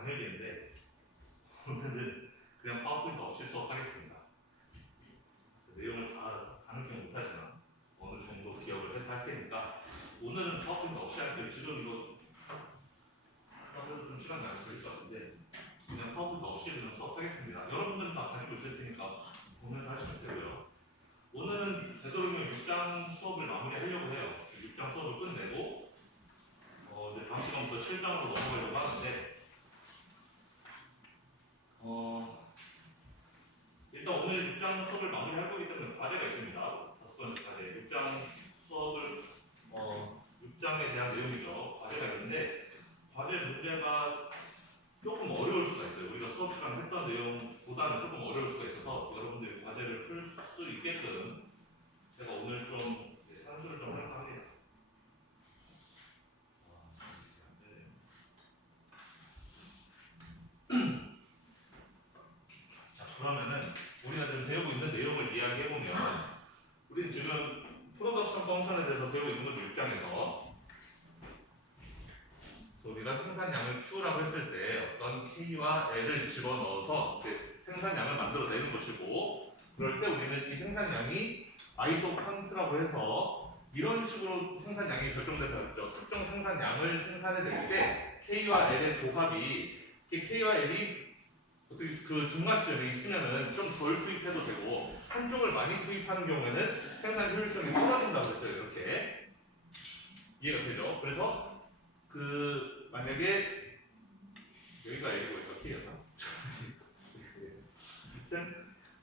단열기인데 오늘은 그냥 파워포인트 없이 수업하겠습니다. 내용을 다 가능성 못하지만 어느 정도 기억을 해서 할 테니까 오늘은 파워포인트 없이 할게요. 지금 이거 하나도 좀 시간이 안 걸릴 것 같은데 그냥 파워포인트 없이 그냥 수업하겠습니다. 여러분들은 다 가지고 있을 테니까 보면서 하시면 되고요. 오늘은 되도록이면 6장 수업을 마무리하려고 해요. 6장 수업을 끝내고 이제 다음 시간부터 7장으로 넘어가려고 하는데 일단 오늘 6장 수업을 마무리할 거기 때문에 과제가 있습니다. 5번째 과제 6장 수업을 6장에 대한 내용이죠. 과제가 있는데 과제 문제가 조금 어려울 수가 있어요. 우리가 수업 시간 했던 내용보다는 조금 어려울 수가 있어서 여러분들이 과제를 풀 수 있게끔 제가 오늘 좀 산수를 좀 하려고 합니다. 자, 그러면은 우리가 지금 배우고 있는 내용을 이야기해보면 우리는 지금 프로덕션 펑션에 대해서 배우고 있는 거죠. 6장에서 우리가 생산량을 Q라고 했을 때 어떤 K와 L을 집어넣어서 생산량을 만들어내는 것이고 그럴 때 우리는 이 생산량이 아이소컨트라고 해서 이런 식으로 생산량이 결정돼서 특정 생산량을 생산해낼 때 K와 L의 조합이 K와 L이 어떻게 그 중간점에 있으면은 좀 덜 투입해도 되고 한쪽을 많이 투입하는 경우에는 생산 효율성이 떨어진다고 했어요. 이렇게 이해가 되죠? 그래서 만약에 여기가 L이고 여기가 K였나?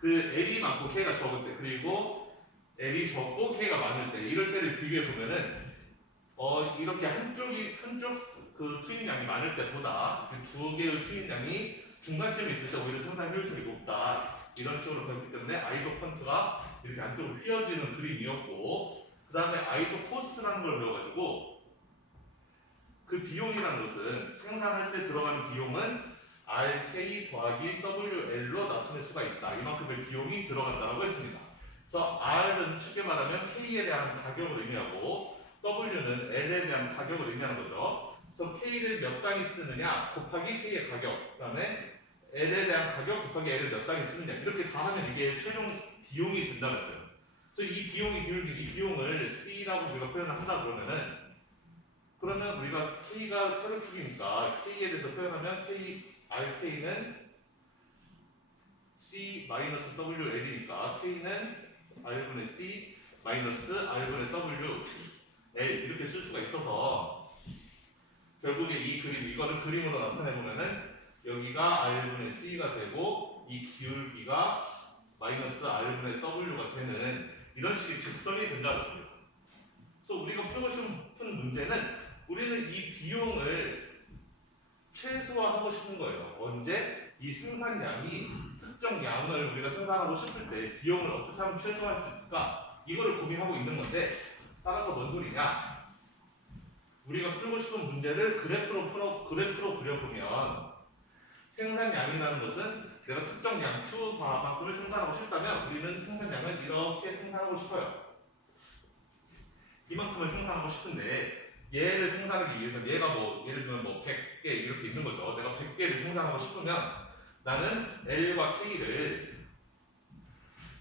L이 많고 K가 적을 때 그리고 L이 적고 K가 많을 때 이럴 때를 비교해 보면은 이렇게 한쪽 그 투입량이 많을 때보다 두 개의 투입량이 중간점에 있을 때 오히려 생산 효율성이 높다 이런 식으로 배웠기 때문에 아이소컨트가 이렇게 안쪽으로 휘어지는 그림이었고 그 다음에 아이소코스라는 걸 배워가지고 그 비용이라는 것은 생산할 때 들어가는 비용은 RK 더하기 WL로 나타낼 수가 있다. 이만큼의 비용이 들어간다고 했습니다. 그래서 R은 쉽게 말하면 K에 대한 가격을 의미하고 W는 L에 대한 가격을 의미하는 거죠. 그래서 K를 몇 단위 쓰느냐 곱하기 K의 가격 그 다음에 L에 대한 가격 곱하기 L을 몇 단위 쓰느냐 이렇게 다 하면 이게 최종 비용이 된다고 했어요. 그래서 이 비용을 C라고 우리가 표현을 한다 그러면 우리가 K가 세로축이니까 K에 대해서 표현하면 RK는 C-WL이니까 K는 R분의 C 마이너스 R분의 W L 이렇게 쓸 수가 있어서 결국에 이거를 그림으로 나타내보면은 여기가 R분의 C가 되고 이 기울기가 마이너스 R분의 W가 되는 이런 식의 직선이 된다고 했습니다. 그래서 우리가 풀고 싶은 문제는 우리는 이 비용을 최소화하고 싶은 거예요. 언제? 이 생산량이 특정 양을 우리가 생산하고 싶을 때 비용을 어떻게 하면 최소화할 수 있을까? 이거를 고민하고 있는 건데 따라서 뭔 소리냐? 우리가 풀고 싶은 문제를 그래프로 그려보면 생산량이라는 것은 내가 특정 양 Q만큼을 생산하고 싶다면 우리는 생산량을 이렇게 생산하고 싶어요. 이만큼을 생산하고 싶은데 얘를 생산하기 위해서 얘가 예를 들면 100개 이렇게 있는 거죠. 내가 100개를 생산하고 싶으면 나는 L과 K를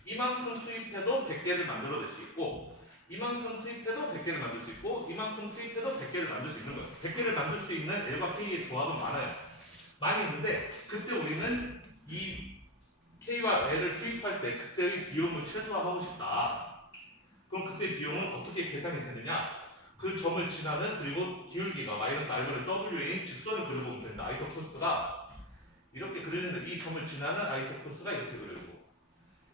이만큼 투입해도 100개를 만들어낼 수 있고 이만큼 투입해도 100개를 만들 수 있고 이만큼 투입해도 100개를 만들 수 있는 거예요. 100개를 만들 수 있는 L과 K의 조합은 많이 있는데 그때 우리는 이 K와 L을 투입할 때 그때의 비용을 최소화하고 싶다. 그럼 그때 비용은 어떻게 계산이 되느냐? 그 점을 지나는 그리고 기울기가 마이너스 R분의 W인 직선을 그려보면 된다. 아이소코스가 이렇게 그려지는데 이 점을 지나는 아이소코스가 이렇게 그려지고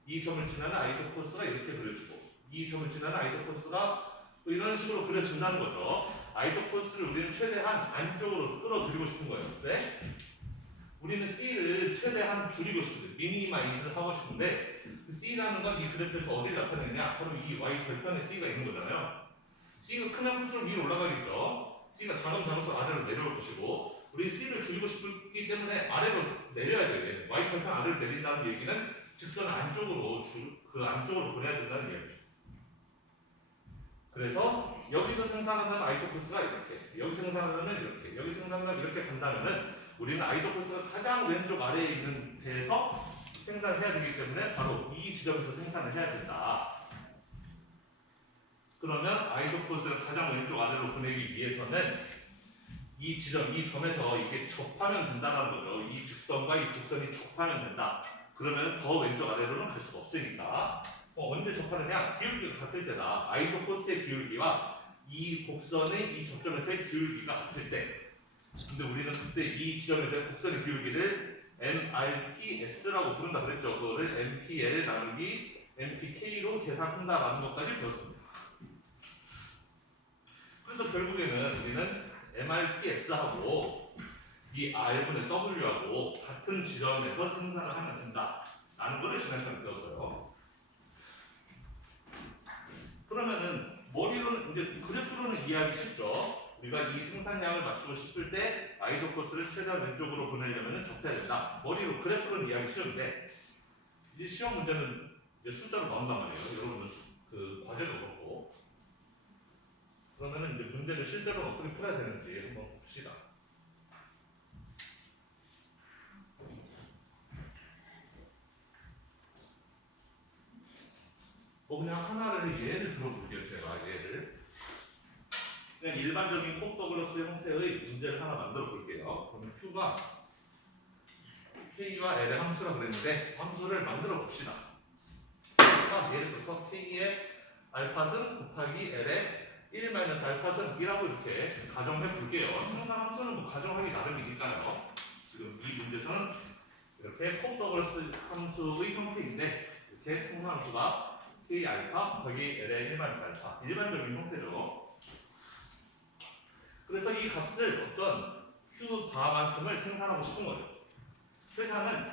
이 점을 지나는 아이소코스가 이렇게 그려지고 이 점을 지나는 아이소코스가 이런 식으로 그려진다는 거죠. 아이소코스를 우리는 최대한 안쪽으로 끌어들이고 싶은 거예요. 네? 우리는 C를 최대한 줄이고 싶은데 미니마이즈 하고 싶은데 그 C라는 건 이 그래프에서 어디를 나타내느냐? 바로 이 Y 절편에 C가 있는 거잖아요. C가 크면 클수록 위로 올라가겠죠. C가 작으면 작을수록 아래로 내려올 것이고 우리 C를 줄이고 싶기 때문에 아래로 내려야 돼요. Y 절편 아래로 내린다는 얘기는 직선을 안쪽으로 그래야 된다는 얘기죠. 그래서 여기서 생산하는 아이소코스가 이렇게, 여기서 생산하는 이렇게, 여기서 생산하는 이렇게 간다면은 우리는 아이소코스가 가장 왼쪽 아래에 있는 데에서 생산해야 되기 때문에 바로 이 지점에서 생산을 해야 된다. 그러면 아이소코스를 가장 왼쪽 아래로 보내기 위해서는 이 지점, 이 점에서 이게 접하면 된다는 거죠. 이 직선과 이 곡선이 접하면 된다. 그러면 더 왼쪽 아래로는 갈 수가 없으니까 언제 접하느냐? 기울기가 같을 때다. 아이소코스의 기울기와 이 곡선의 이 접점에서의 기울기가 같을 때. 근데 우리는 그때 이 지점에서의 곡선의 기울기를 MRTS라고 부른다 그랬죠. 그거를 MPL 나누기 MPK로 계산한다라는 것까지 배웠습니다. 그래서 결국에는 우리는 MRTS하고 이 R분의 W하고 같은 지점에서 생산을 하면 된다. 라는 거를 지난 시간에 배웠어요. 그러면은 머리로는 이제 그래프로는 이해하기 쉽죠. 우리가 이 생산량을 맞추고 싶을 때 아이소코스를 최대한 왼쪽으로 보내려면 접해야 된다. 머리로 그래프로는 이해하기 쉬운데 이제 시험 문제는 이제 숫자로 나온단 말이에요. 여러분들 그 과제도 그렇고. 그러면은 이제 문제를 실제로 어떻게 풀어야 되는지 한번 봅시다. 그냥 하나를 예를 들어볼게요. 제가 예를 그냥 일반적인 콤더글러스 형태의 문제를 하나 만들어 볼게요. 그러면 Q가 K와 L의 함수라고 그랬는데 함수를 만들어 봅시다. Q가 예를 들어서 K의 알파승 곱하기 L의 1-알파승이라고 이렇게 가정해 볼게요. 생산 함수는 뭐 가정하기 나름이니까요. 지금 이 문제에서는 이렇게 콤더글러스 함수의 형태인데 이렇게 생산 함수가 K 알파 곱하기 L의 1-알파 일반적인 형태죠. 그래서 이 값을 어떤 Q 바만큼을 생산하고 싶은 거죠. 그래서 하는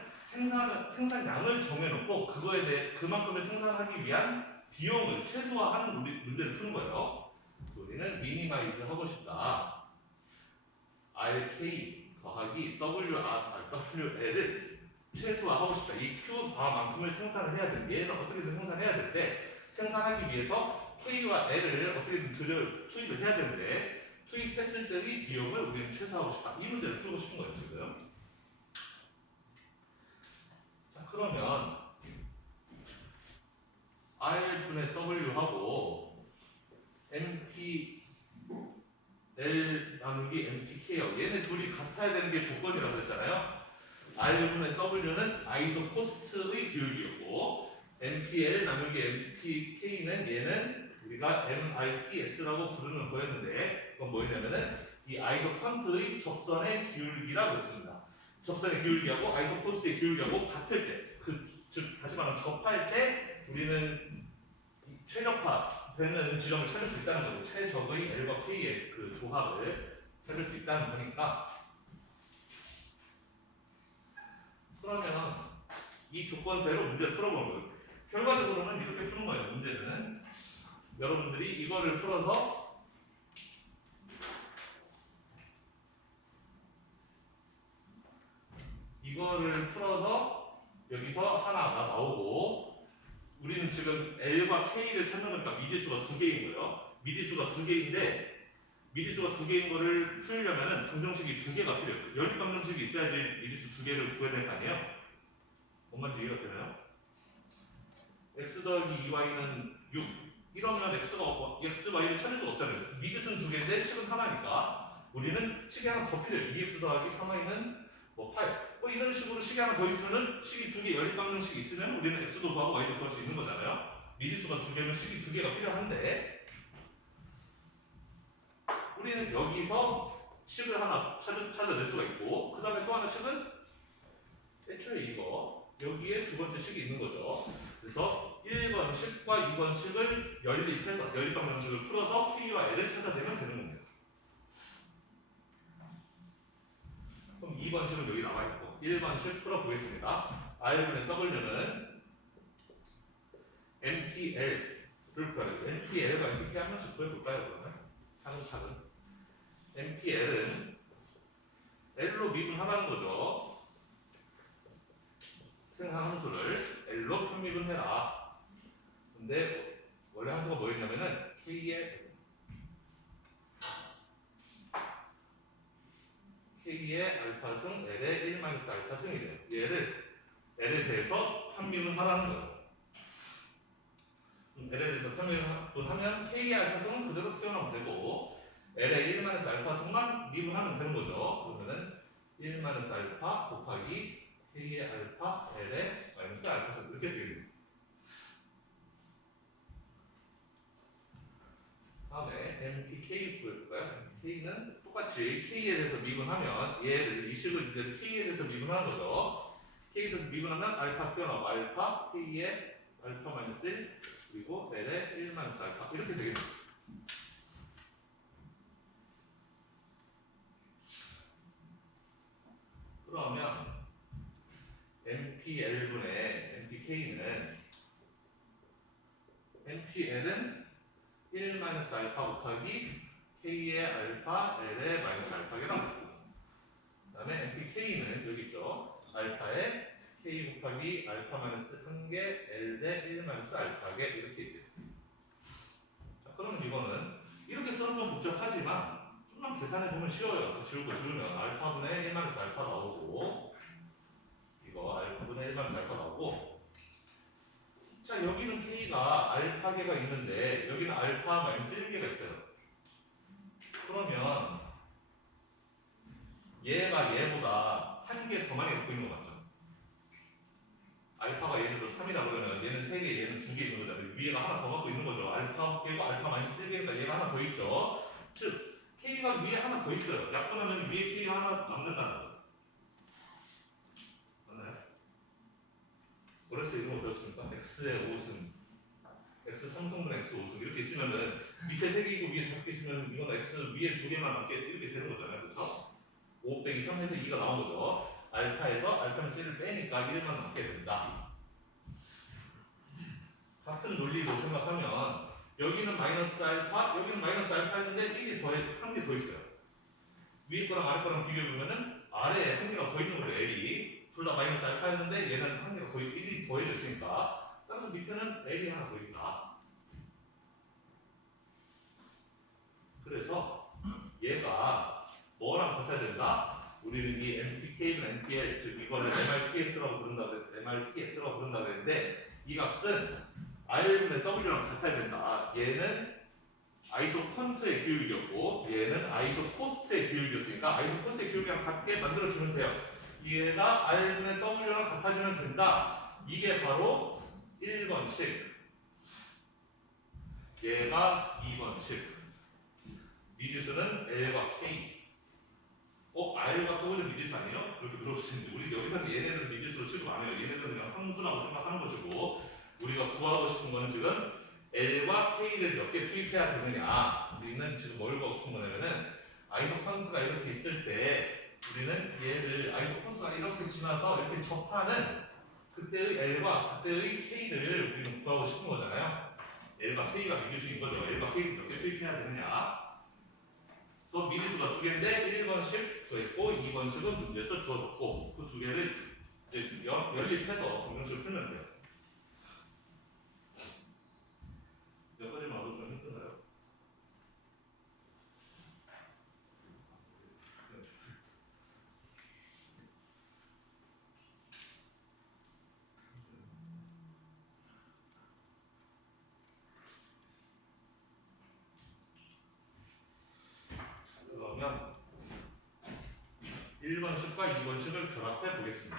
생산량을 정해놓고 그거에 대해 그만큼을 생산하기 위한 비용을 최소화하는 문제를 푸는 거예요. 우리는 미니마이즈 하고 싶다. RK 더하기 WR을 최소화하고 싶다. 이 Q 바만큼을 생산을 해야 돼. 얘는 어떻게든 생산해야 될 때 생산하기 위해서 K와 L을 어떻게든 투입을 해야 되는데 투입했을 때의 비용을 우리는 최소화하고 싶다. 이 문제를 풀고 싶은 거예요, 지금. 자, 그러면 R분의 W하고 MPL 나누기 MPK요. 얘네 둘이 같아야 되는 게 조건이라고 했잖아요. R분의 W는 아이소코스트의 기울기였고 MPL 나누기 MPK는 얘는 우리가 MRTS라고 부르는 거였는데 그건 뭐였냐면은 이 아이소컨트의 접선의 기울기라고 했습니다. 접선의 기울기하고 아이소코스의 기울기하고 같을 때, 즉 다시 말하면 접할 때 우리는 최적화 되는 지점을 찾을 수 있다는 거죠. 최적의 L과 K의 그 조합을 찾을 수 있다는 거니까. 그러면 이 조건대로 문제를 풀어보는 거예요. 결과적으로는 이렇게 푸는 거예요. 문제는 여러분들이 이거를 풀어서 여기서 하나가 나오고 우리는 지금 L과 K를 찾는 거니까 미지수가 두 개인 거예요. 미지수가 두 개인데 미지수가 두 개인 거를 풀려면은 방정식이 두 개가 필요해요. 연립 방정식이 있어야지 미지수 두 개를 구해낼 거 아니에요? 뭔 말인지 이해가 되나요? x 더하기 2y는 6 이러면 x, y를 찾을 수가 없잖아요. 미지수는 두 개인데 식은 하나니까 우리는 식이 하나 더 필요해요. 2x 더하기 3y는 뭐 8. 이런 식으로 식이 하나 더 있으면은 식이 두 개, 연립방정식이 있으면 우리는 x도 구하고 y도 구할 수 있는 거잖아요. 미지수가 두 개면 식이 두 개가 필요한데 우리는 여기서 식을 하나 찾아낼 수가 있고 그 다음에 또 하나 식은 애초에 이거 여기에 두 번째 식이 있는 거죠. 그래서 1번 식과 2번 식을 연립해서 연립방정식을 풀어서 K와 L을 찾아내면 되는 겁니다. 그럼 2번 식은 여기 나와 있고 1번 식 풀어보겠습니다. R분의 W는 MPL을 구하래요. MPL과 MPK 한 번씩 구해볼까요? 그러면 차근차근 MPL은 L로 미분하라는 거죠. 생산 함수를 L로 편미분해라. 근데 원래 함수가 뭐였냐면은 K의 알파승 L의 1 마이너스 알파승이래요. 얘를 L에 대해서 편미분하라는 거예요. L에 대해서 편미분하면 K의 알파승은 그대로 표현하면 되고 L의 1 마이너스 알파승만 미분하면 되는 거죠. 그러면은 1 마이너스 알파 곱하기 K의 알파 L의 마이너스 알파승 이렇게 되겠네요. 다음에 MPK 볼까요? K는 똑같이 K에 대해서 미분하면 얘를 이 식을 이제 K에 대해서 미분하는 거죠. K에 대해서 미분하면 알파 튀어나오고 알파 K의 알파 마이너스 1 그리고 L의 1 마이너스 알파 이렇게 되겠네요. 그러면 MPL분의 MPL은 1 마이너스 알파 곱하기 K의 알파 L의 마이너스 알파라고 했습니다. 그 다음에 MPK는 여기 있죠. 알파에 K 곱하기 알파 마이너스 1개 L의 1 마이너스 알파게 이렇게 있대요. 자, 그러면 이거는 이렇게 쓰는 건 복잡하지만 좀만 계산해 보면 쉬워요. 지우면 알파분의 1 마이너스 알파 나오고 이거 알파분의 1 마이너스 알파 나오고 자 여기는 K가 알파계가 있는데 여기는 알파 마이너스 1개가 있어요. 그러면 얘가 얘보다 한 개 더 많이 갖고 있는 거 맞죠? 알파가 예를 들어 3이라 그러면 얘는 3개, 얘는 2개 있는 거잖아요. 위에가 하나 더 갖고 있는 거죠. 알파 깨고 알파 마이너스 1개니까 얘가 하나 더 있죠. 즉 K가 위에 하나 더 있어요. 약분하면 위에 K가 하나 남는다는 거죠. 맞나요? 어렸을 때 이런 거 배웠습니까? X의 5승 X 3승분 X 5승 이렇게 있으면은 밑에 3개 있고 위에 5개 있으면 이건 X 위에 2개만 남게 이렇게 되는 거잖아요. 그렇죠? 5 빼기 3에서 2가 나온 거죠. 알파에서 알파는 C를 빼니까 1만 남게 된다. 같은 논리로 생각하면 여기는 마이너스 알파, 여기는 마이너스 알파였는데 1이 한 개 더 있어요. 위에 거랑 아래 거랑 비교해보면은 아래에 한 개가 더 있는 거예요. L이 둘 다 마이너스 알파였는데 얘는 한 개가 더 1이 더해졌으니까 따라서 밑에는 L이 하나 더 있다. 그래서 얘가 뭐랑 같아야 된다? 우리는 이 MPK는 MPL, 즉 이거는 MRTX라고 부른다 그랬는데 이 값은 R분의 W랑 같아야 된다. 얘는 아이소컨스의 기울기였고 얘는 아이소코스트의 기울기였으니까 아이소코스의 기울기랑 같게 만들어주면 돼요. 얘가 R분의 W랑 같아지면 된다. 이게 바로 1번식 얘가 2번식 미지수는 L과 K R과 W는 미지수 아니에요? 그렇게 들어올 수 있는데 우리 여기서는 얘네들은 미지수로 취급 안 해요. 얘네들은 그냥 상수라고 생각하는 것이고 우리가 구하고 싶은 거는 지금 L과 K를 몇 개 투입해야 되느냐 우리는 지금 뭘 구하고 싶은 거냐면은 아이소컨스가 이렇게 있을 때 우리는 얘를 아이소컨스가 이렇게 지나서 이렇게 접하는 그때의 L과 그때의 K를 우리는 구하고 싶은 거잖아요. L과 K가 미지수인 거죠. L과 K를 몇 개 투입해야 되느냐 그래서 미지수가 2개인데 1번씩 구했고 2번씩은 문제에서 주어졌고 그 2개를 이제 연립해서 공정식을 풀면 돼요. 여기까지만 와도 좀 힘들어요. 그러면 1번식과 2번식을 결합해 보겠습니다.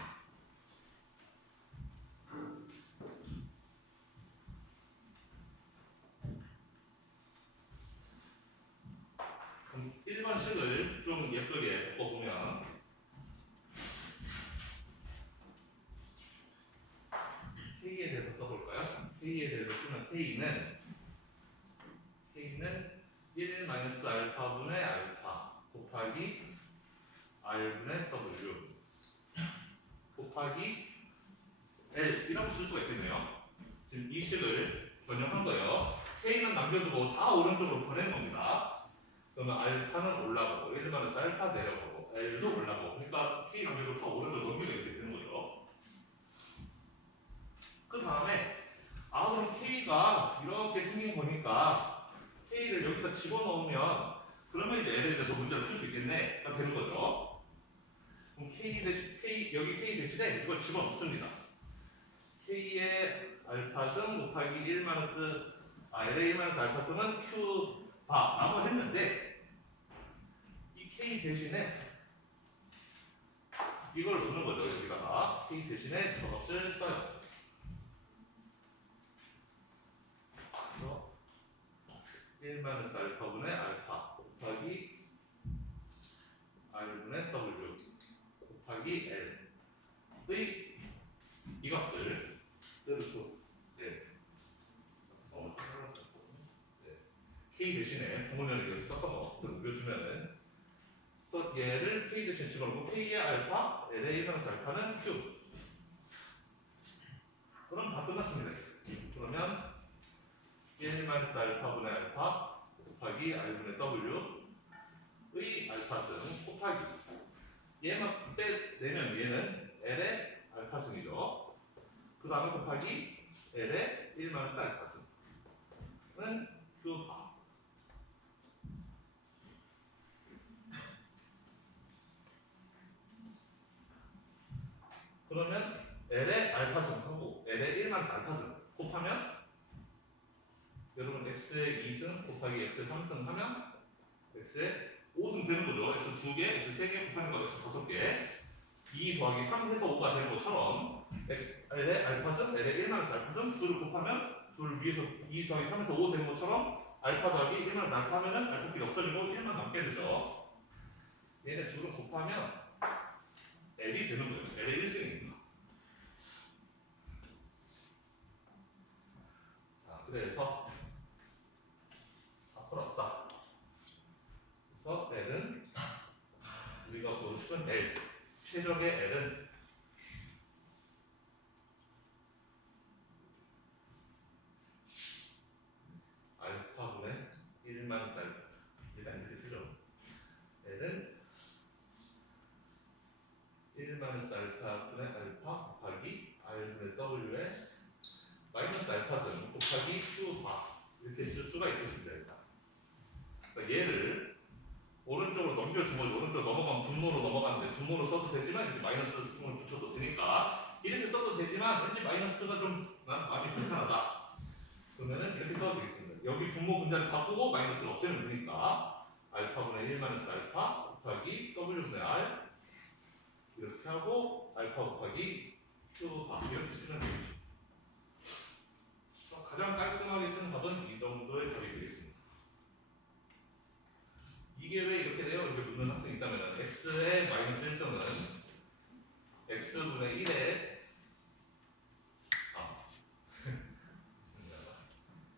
그럼 1번식을 좀 예쁘게 바꿔보면 K에 대해서 써볼까요? K에 대해서 쓰면 K는 1 마이너스 알파분의 알파 곱하기 R분의 W 곱하기 L 이라고 쓸 수가 있겠네요. 지금 이 식을 변형한 거예요. K는 남겨두고 다 오른쪽으로 보낸 겁니다. 그러면 알파는 올라가고 1 마이너스 알파 내려가고 L도 올라가고 그러니까 K 남겨두고 다 오른쪽으로 넘기게 이렇게 되는 거죠. 그 다음에 그럼 K가 이렇게 생긴 거니까 K를 여기다 집어넣으면 그러면 이제 L에 대해서 문제를 풀 수 있겠네. 가 되는 거죠. 그럼 K 대신 K 여기 K 대신에 이걸 집어넣습니다. K의 알파승 곱하기 1 마이너스 L의 1 마이너스 알파승은 Q 라고 했는데 이 K 대신에 이걸 넣는 거죠. 여기다가 K 대신에 저것을 써요. 그래서 1 마이너스 알파분의 알파 곱하기 R분의 W 곱하기 L의 이것을 뜻으로 네. K 대신에 부모님이 여기 썼던 거 옮겨주면은 얘를 K 대신 집어넣고 K의 알파, L의 1 마이너스 알파는 Q. 그럼 다 끝났습니다. 그러면 1 마이너스 알파분의 알파 곱하기 R분의 W의 알파승 곱하기 얘만 빼내면 얘는 L의 알파승이죠. 그 다음에 곱하기 L의 1 마이너스 알파승은 Q바. 그러면 L의 알파승하고 L의 1 마이너스 알파승 곱하면 여러분 X의 2승 곱하기 X의 3승 하면 X의 5승 되는 거죠. X 2개, X 3개 곱하는 거 X 5개 2 더하기 3 해서 5가 되는 것처럼 L의 알파승, L의 1 마이너스 알파승 둘을 곱하면 둘 위에서 2 더하기 3에서 5 되는 것처럼 알파 더하기 1 마이너스 알파 하면은 알파끼리 없어지고 1만 남게 되죠. 얘네 둘을 곱하면 L이 되는 거예요. L의 1승입니다. 자, 그래서 다 풀었다. 그래서 L은 우리가 보고 싶은 L 최적의 L은 알파분의 1 마이너스 알파 일단 이렇게 쓰죠. L은 1 마이너스 알파분의 알파 곱하기 R분의 W의 마이너스 알파승 곱하기 Q바 이렇게 쓸 수가 있겠습니다. 일단. 그러니까 얘를 오른쪽으로 넘겨준 거죠. 오른쪽 넘어가면 분모로 넘어가는데 분모로 써도 되지만 이렇게 마이너스 승을 붙여도 되니까 이렇게 써도 되지만 왠지 마이너스가 좀 많이 불편하다. 그러면은 이렇게 써도 되겠습니다. 여기 분모 분자를 바꾸고 마이너스를 없애면 되니까 알파분의 1 마이너스 알파 곱하기 W분의 R 이렇게 하고 알파 곱하기 Q바 이렇게 쓰면 되겠죠. 가장 깔끔하게 쓴 답은 이 정도의 답이 되겠습니다. 이게 왜 이렇게 돼요? 이렇게 묻는 학생이 있다면 x의 마이너스 1승은 x분의 1의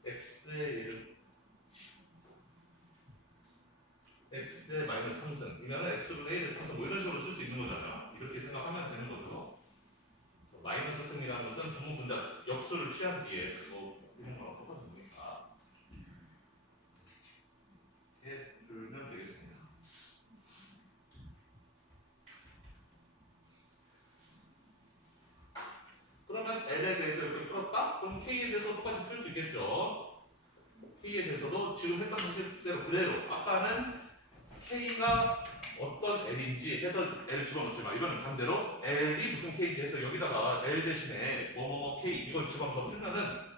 x의 1을 x의 마이너스 3승 이면은 x분의 1의 3승 뭐 이런 식으로 쓸 수 있는 거잖아요. 이렇게 생각하면 되는 거죠. 마이너스 승이라는 것은 분모 분자 역수를 취한 뒤에 뭐 이런 거랑 똑같은 거니까 이렇게 풀면 되겠습니다. 그러면 L에 대해서 이렇게 풀었다? 그럼 K에 대해서 똑같이 풀 수 있겠죠. K에 대해서도 지금 했던 방식대로 그대로 아까는 K가 어떤 L인지 해서 L을 집어넣지 마. 이거는 반대로 L이 무슨 K인지 해서 여기다가 L 대신에 뭐뭐뭐 K 이걸 집어넣어서 풀면은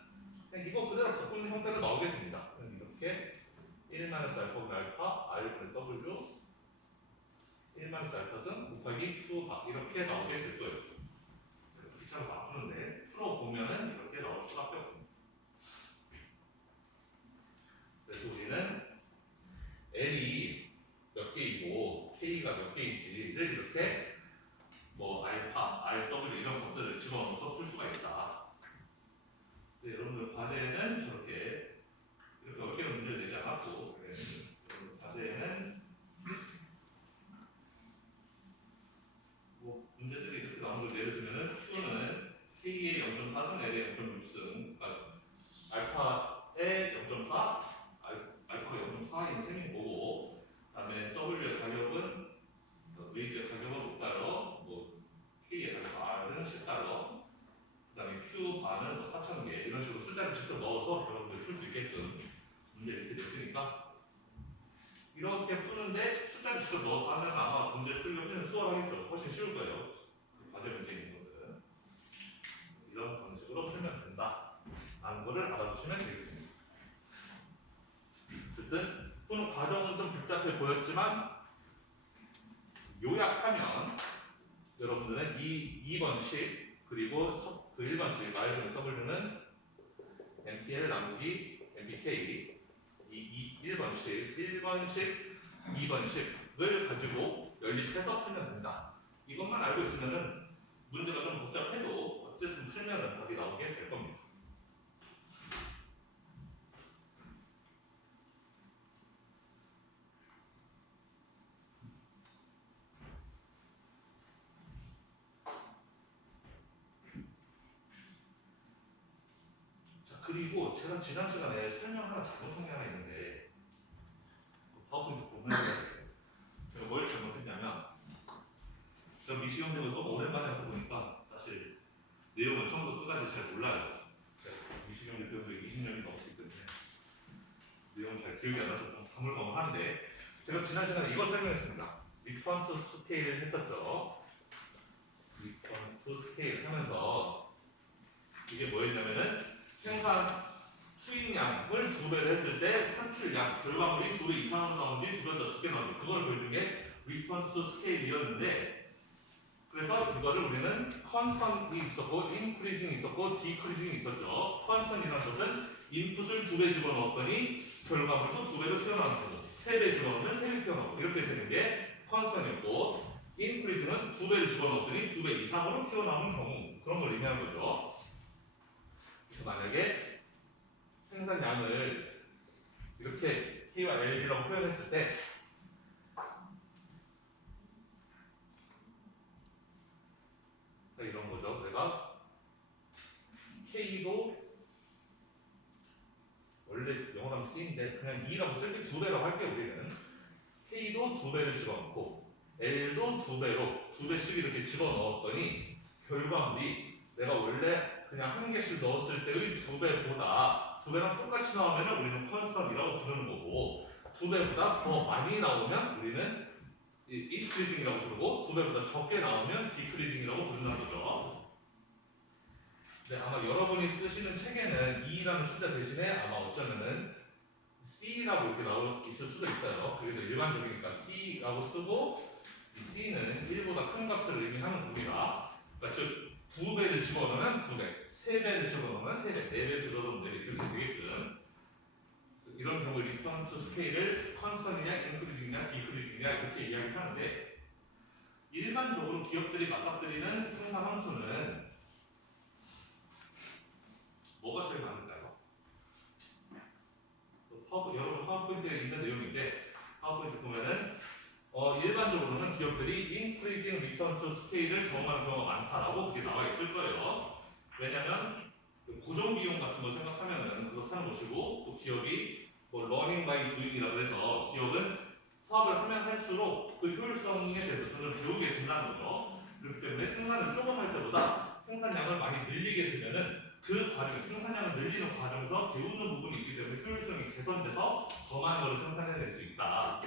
그냥 이거 그대로 바꾸는 형태로 나오게 됩니다. 이렇게 1 마이너스 알파분의 알파 R분의 W 1 마이너스 알파승 곱하기 Q 이렇게 나오게 될 거예요. 기차로 바꾸는데 풀어보면은 이렇게 나올 수밖에 없습니다. 그래서 우리는 L이 몇 개이고 K가 몇 개인지를 이렇게 뭐 알파, RW 이런 것들을 집어넣어서 풀 수가 있다. 근데 여러분들 과제는 저렇게 이렇게 어렵게 문제를 내지 않았고 여러분 과제에는 뭐 문제들이 이렇게 나오는 걸 예를 들면은 Q는 K의 0.4승, L의 0.6승, 알파의 0.4, 알파가 0.4인 셈인 거고, 그다음에 W의 가격은 이렇게 푸는데 숫자를 직접 넣어서 하면 아마 문제 풀기가 훨씬 수월하겠죠. 훨씬 쉬울 거예요. 그 과제 문제 있는 것들은 이런 방식으로 풀면 된다 라는 거를 알아두시면 되겠습니다. 어쨌든 푸는 과정은 좀 복잡해 보였지만 요약하면 여러분들은 이 2번식 그리고 그 1번식 Y분의 W는 MPL 나누기 MPK 이 1번식, 2번식을 가지고 연립해서 풀면 된다. 이것만 알고 있으면은 문제가 좀 복잡해도 어쨌든 풀면은 답이 나오게 될 겁니다. 자, 그리고 제가 지난 시간에 설명 하나 잘못한 게 하나 있는데 파워포인트 보면 제가 뭘 잘못했냐면 제가 미시경력을 너무 오랜만에 하다 보니까 사실 내용을 처음부터 끝까지 잘 몰라요. 미시경력 배운 적이 20년이 넘었기 때문에 내용은 잘 기억이 안 나서 좀 가물가물한데 제가 지난 시간에 이거 설명했습니다. 리스폰스 스케일 했었죠. 리스폰스 스케일 하면서 이게 뭐였냐면은 생산 수입량을 2배를 했을 때 산출량 결과물이 2배 이상으로 나오는지 2배 더 적게 나오는지 그걸 보여준 게 리스폰스 스케일이었는데 그래서 이거를 우리는 컨스턴이 있었고 인크리징이 있었고 디크리징이 있었죠. 컨스턴이라는 것은 인풋을 2배 집어넣었더니 결과물도 2배로 튀어나오는 거죠. 3배 집어넣으면 3배 튀어나오고 이렇게 되는 게 컨스턴이었고 인크리징은 2배를 집어넣었더니 2배 이상으로 튀어나오는 경우 그런 걸 의미하는 거죠. 그래서 만약에 생산량을 이렇게 K와 L이라고 표현했을 때 이런 거죠. 내가 K도 원래 영어로 하면 C인데 그냥 2라고 쓸 때 2배로 할게요. 우리는 K도 2배를 집어넣고 L도 2배로 2배씩 이렇게 집어넣었더니 결과물이 내가 원래 그냥 한 개씩 넣었을 때의 2배보다 2배랑 똑같이 나오면 우리는 컨스턴이라고 부르는 거고 2배보다 더 많이 나오면 우리는 인크리징이라고 부르고 2배보다 적게 나오면 디크리징이라고 부른다는 거죠. 네, 아마 여러분이 쓰시는 책에는 2라는 숫자 대신에 아마 어쩌면은 C라고 이렇게 나올 있을 수도 있어요. 그게 더 일반적이니까 C라고 쓰고 이 C는 1보다 큰 값을 의미하는 우리가 그러니까 즉 2배를 집어넣으면 2배, 3배를 집어넣으면 3배, 4배를 집어넣으면 4배 이렇게 되게끔 이런 경우 리턴 투 스케일을 컨스턴이냐 인크리징이냐 디크리징이냐 이렇게 이야기를 하는데 일반적으로 기업들이 맞닥뜨리는 생산 함수는 뭐가 제일 많을까요? 여러분 파워포인트에 있는 내용인데 파워포인트 보면은 일반적으로는 기업들이 increasing return to scale을 적용하는 경우가 많다라고 그게 나와 있을 거예요. 왜냐면 고정 비용 같은 거 생각하면은 그렇다는 것이고 또 기업이 뭐 learning by doing이라고 해서 기업은 사업을 하면 할수록 그 효율성에 대해서 점점 배우게 된다는 거죠. 그렇기 때문에 생산을 조금 할 때보다 생산량을 많이 늘리게 되면은 그 과정, 생산량을 늘리는 과정에서 배우는 부분이 있기 때문에 효율성이 개선돼서 더 많은 걸 생산해낼 수 있다.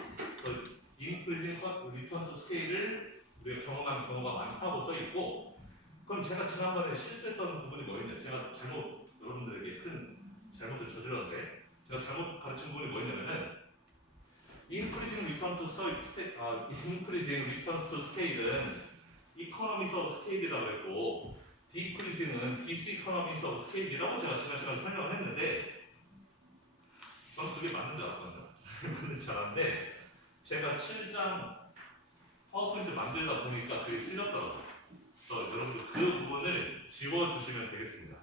인크리징 리턴 투 스케일을 우리가 경험하는 경우가 많다고 써 있고, 그럼 제가 지난번에 실수했던 부분이 뭐였냐? 제가 여러분들에게 큰 잘못을 저질렀는데, 제가 잘못 가르친 부분이 뭐였냐면은 인크리징 리턴 투 스케일은 이코노미스 오브 스케일이라고 했고, 디크리징은 디스이코노미스 오브 스케일이라고 제가 지난 시간에 설명을 했는데, 저는 그게 맞는 줄 알았거든요. 맞는 줄 알았는데. 제가 7장 파워포인트 만들다 보니까 그게 틀렸더라고요. 그래서 여러분들 그 부분을 지워주시면 되겠습니다.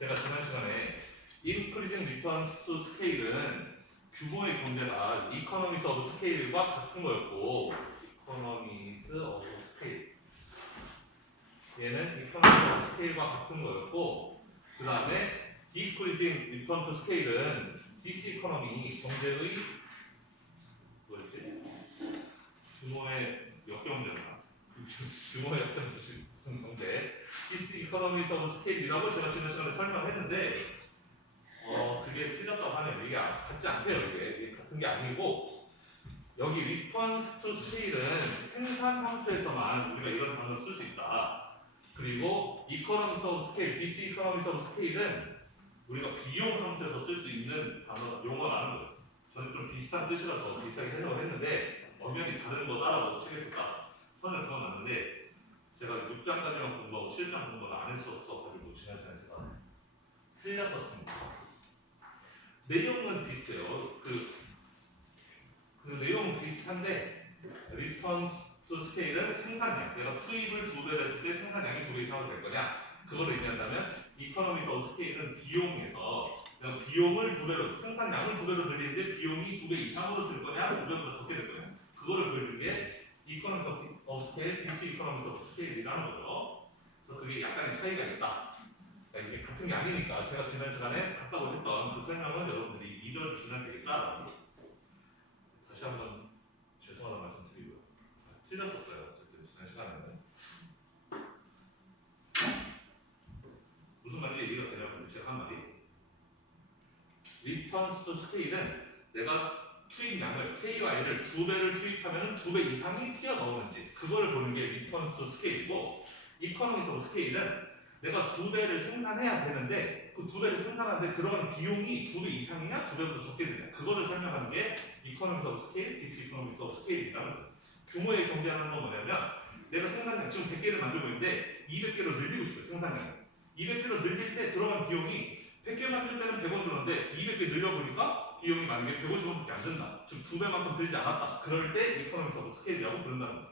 제가 지난 시간에 Increasing Returns to Scale은 규모의 경제가 Economies of Scale과 같은 거였고 Economies of Scale 얘는 Economies of Scale과 같은 거였고 그 다음에 Decreasing Return to Scale은 Diseconomy 경제의 규모의 역경제다. 규모의 역경제. 디스이코노미스 오브 스케일이라고 제가 지난 시간에 설명했는데 그게 틀렸다고 하면 이게 같지 않대요. 이게 같은 게 아니고 여기 리턴스 투 스케일은 생산 함수에서만 우리가 이런 단어를 쓸 수 있다. 그리고 이코노미스 오브 스케일, 디스 이코노미스 오브 스케일은 우리가 비용 함수에서 쓸 수 있는 단어, 용어라는 거예요. 저는 좀 비슷한 뜻이라서 비슷하게 해석을 했는데 엄연히 다른 거다라고 책에서 딱 선을 그어놨는데 제가 6장까지만 공부하고 7장 공부를 안 했었어가지고 지난 시간에 제가 틀렸었습니다. 내용은 비슷해요. 그 내용은 비슷한데 리턴 투 스케일은 생산량, 내가 투입을 2배를 했을 때 생산량이 2배 이상으로 될 거냐, 그걸 의미한다면 이코노미스 오브 스케일은 비용에서 내가 비용을 2배로, 생산량을 2배로 늘리는데 비용이 2배 이상으로 들 거냐 2배보다 적게 될 거냐, 그거를 보여준 게 이코노미스 오브 스케일, 디스 이코노미스 오브 스케일이라는 거죠. 그래서 그게 약간의 차이가 있다. 그러니까 이게 같은 게 아니니까 제가 지난 시간에 같다고 했던 그 설명은 여러분들이 잊어주시면 되겠다. 다시 한번 죄송하다는 말씀 드리고요. 틀렸었어요. 어쨌든 지난 시간에는. 무슨 말인지 이해가 되냐면 제가 한 말이 리턴스 투 스케일은 내가 투입량을 K와 L을 2배를 투입하면 2배 이상이 튀어나오는지 그거를 보는 게 리턴스 투 스케일이고, 이코노미스 오브 스케일은 내가 2배를 생산해야 되는데 그 2배를 생산하는데 들어가는 비용이 2배 이상이냐 2배보다 적게 되냐, 그거를 설명하는 게 이코노미스 오브 스케일, 디스 이코노미스 오브 스케일이라는 거예요. 규모의 경제하는 건 뭐냐면 내가 생산량 지금 100개를 만들고 있는데 200개로 늘리고 싶어요. 생산량을 200개로 늘릴 때 들어간 비용이 100개 만들 때는 100원 들었는데 200개 늘려보니까 비용이 만약에 150원밖에 안 든다. 즉 2배만큼 들지 않았다. 그럴 때 이코노미스 오브 스케일이라고 부른다는 거예요.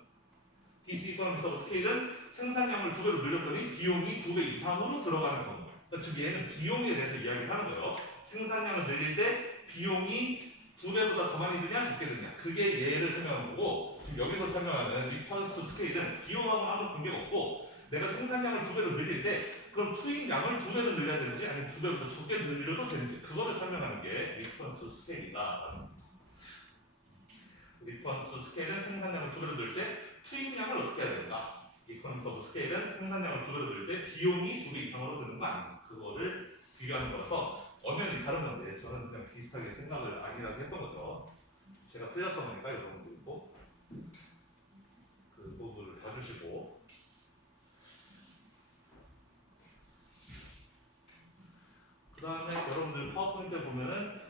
디스 이코노미스 오브 스케일은 생산량을 2배로 늘렸더니 비용이 2배 이상으로 들어가는 겁니다. 그러니까 즉 얘는 비용에 대해서 이야기를 하는 거예요. 생산량을 늘릴 때 비용이 2배보다 더 많이 드냐 적게 드냐, 그게 얘를 설명하는 거고, 지금 여기서 설명하는 리턴스 스케일은 비용하고 아무 관계가 없고 내가 생산량을 2배로 늘릴 때 그럼 투입량을 2배로 늘려야 되는지 아니면 2배보다 적게 늘려도 되는지 그거를 설명하는 게 리턴스 스케일이다. 리턴스 스케일은 생산량을 2배로 늘릴 때 투입량을 어떻게 해야 된다. 이코노미스 오브 스케일은 생산량을 2배로 늘릴 때 비용이 2배 이상으로 드는 거 아닌가, 그거를 비교하는 거라서 엄연히 다른 건데 저는 그냥 비슷하게 생각을 아니라고 했던 거죠. 제가 틀렸다 보니까 여러분들이 꼭 그 부분을 봐주시고, 그 다음에 여러분들 파워포인트에 보면은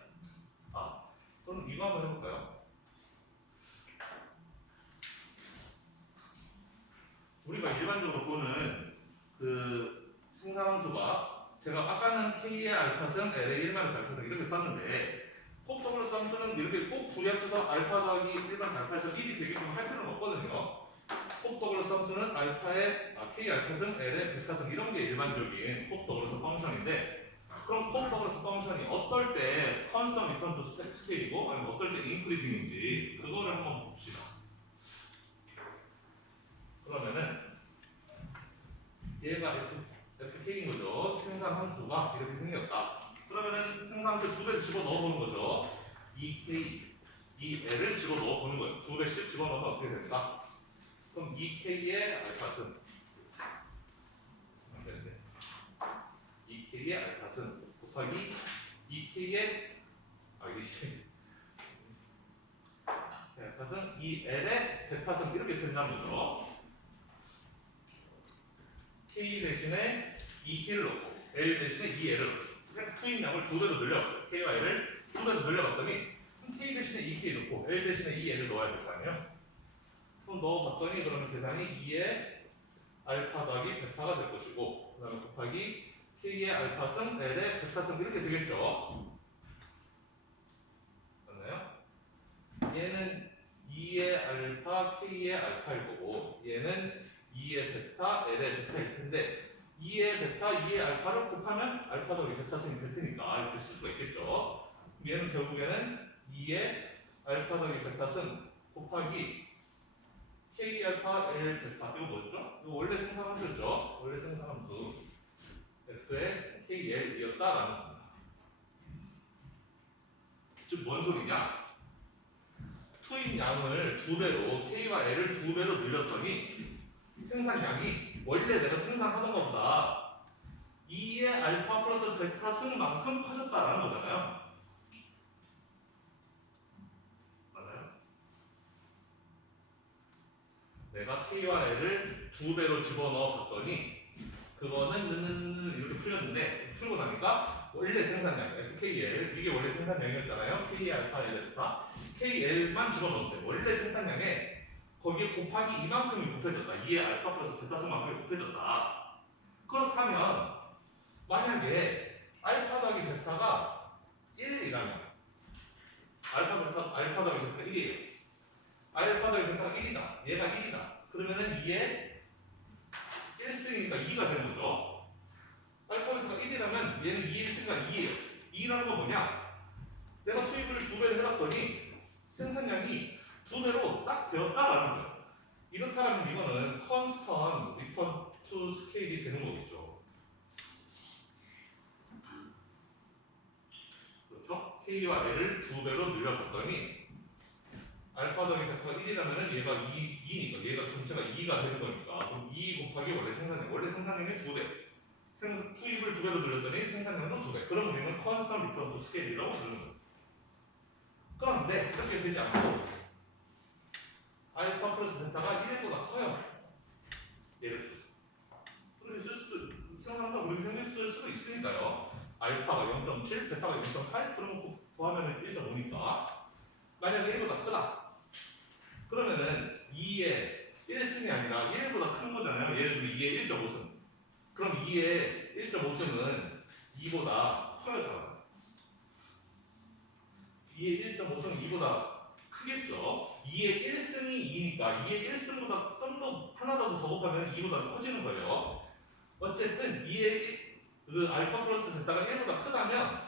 그럼 이거 한번 해볼까요? 우리가 일반적으로 보는 그 생산함수가 제가 아까는 K의 알파승, L의 1마이너스 알파승 이렇게 썼는데 콕 더블 함수는 이렇게 꼭 둘이 합쳐서 알파 더하기 1마이너스 알파에서 1이 되게끔 할 필요는 없거든요. 콕 더블 함수는 알파의 K 알파승, L의 벡터승 이런 게 일반적인 콕 더블 펑션인데, 그럼 콕 더블 펑션이 어떨 때 컨스턴트 리턴 투 스케일이고 아니면 어떨 때 인크리징인지 그거를 한번 봅시다. 그러면은 얘가 FK인 거죠. 생산 함수가 이렇게 생겼다. 그러면은 생산 함수 2배를 집어 넣어보는 거죠. 2K, 2L을 집어 넣어보는 거예요. 2배씩 집어 넣으면 어떻게 될까? 그럼 2K의 알파승 2K의 알파승 곱하기 2K의 알파승 2L의 벡터승 이렇게 된다는 거죠. K 대신에 2K를 넣고 L 대신에 2L을 넣고 투입량을 2배로 늘려봤어요. K와 L을 2배로 늘려봤더니 K 대신에 2K 넣고 L 대신에 2L을 넣어야 될 거 아니에요? 그럼 넣어봤더니 그러면 계산이 2의 알파 더하기 베타가 될 것이고, 그 다음에 곱하기 K의 알파승, L의 베타승 이렇게 되겠죠. 맞나요? 얘는 2의 알파, K의 알파일 거고 얘는 2의 베타, L의 베타일 텐데 2의 베타, 2의 알파를 곱하면 알파 더하기 베타승이 될 테니까 이렇게 쓸 수가 있겠죠. 얘는 결국에는 2의 알파 더하기 베타승 곱하기 K 알파, L 베타 이거 뭐였죠? 이거 원래 생산함수였죠. 원래 생산함수 F의 KL이었다라는 겁니다. 즉 뭔 소리냐? 투입량을 2배로 K와 L을 2배로 늘렸더니 생산량이 원래 내가 생산하던 것보다 2의 알파 플러스 베타 승만큼 커졌다라는 거잖아요. 맞아요? 내가 K와 L을 2배로 집어넣어 봤더니 그거는 이렇게 풀렸는데 풀고 나니까 원래 생산량 FKL 이게 원래 생산량이었잖아요. K 알파 L 알파 KL만 집어넣었어요. 원래 생산량에 거기에 곱하기 이만큼이 곱해졌다. 2의 알파 플러스 베타수만큼이 곱해졌다. 그렇다면 만약에 알파 더하기 베타가 1이라면 알파 더하기 베타가 1이에요. 알파 더하기 베타가 1이다. 얘가 1이다. 그러면은 2의 1승이니까 2가 되는 거죠. 알파 베타가 1이라면 얘는 2의 1승이니까 2예요. 2라는 건 뭐냐? 내가 투입을 2배를 해놨더니 생산량이 2배로 딱 되었다라는 거예요. 이렇다면 이거는 컨스턴 리턴 투 스케일이 되는 거겠죠. 그렇죠? K와 L을 2배로 늘려봤더니 알파 더하기 베타가 1이라면 얘가 2니까 얘가 전체가 2가 되는 거니까 그럼 2 곱하기 원래 생산량이 2배 투입을 2배로 늘렸더니 생산량은 2배 그럼 우리는 컨스턴 리턴 투 스케일이라고 부르는 거예요. 그런데 이렇게 되지 않고 알파 플러스 베타가 1보다 커요. 예를 들어서 그렇게 쓸 수도 생산상 그렇게 생겼을 수도 있으니까요. 알파가 0.7, 베타가 0.8 그러면 구하면 1.5니까 만약에 1보다 크다. 그러면은 2의 1승이 아니라 1보다 큰 거잖아요. 예를 들면 2의 1.5승. 그럼 2의 1.5승은 2보다 커요, 작아요? 2의 1.5승은 2보다 크겠죠. 2의 1승이 2니까 2의 1승보다 좀 더 하나 더 곱하면 2보다 커지는 거예요. 어쨌든 2의 그 알파 플러스 베타가 1보다 크다면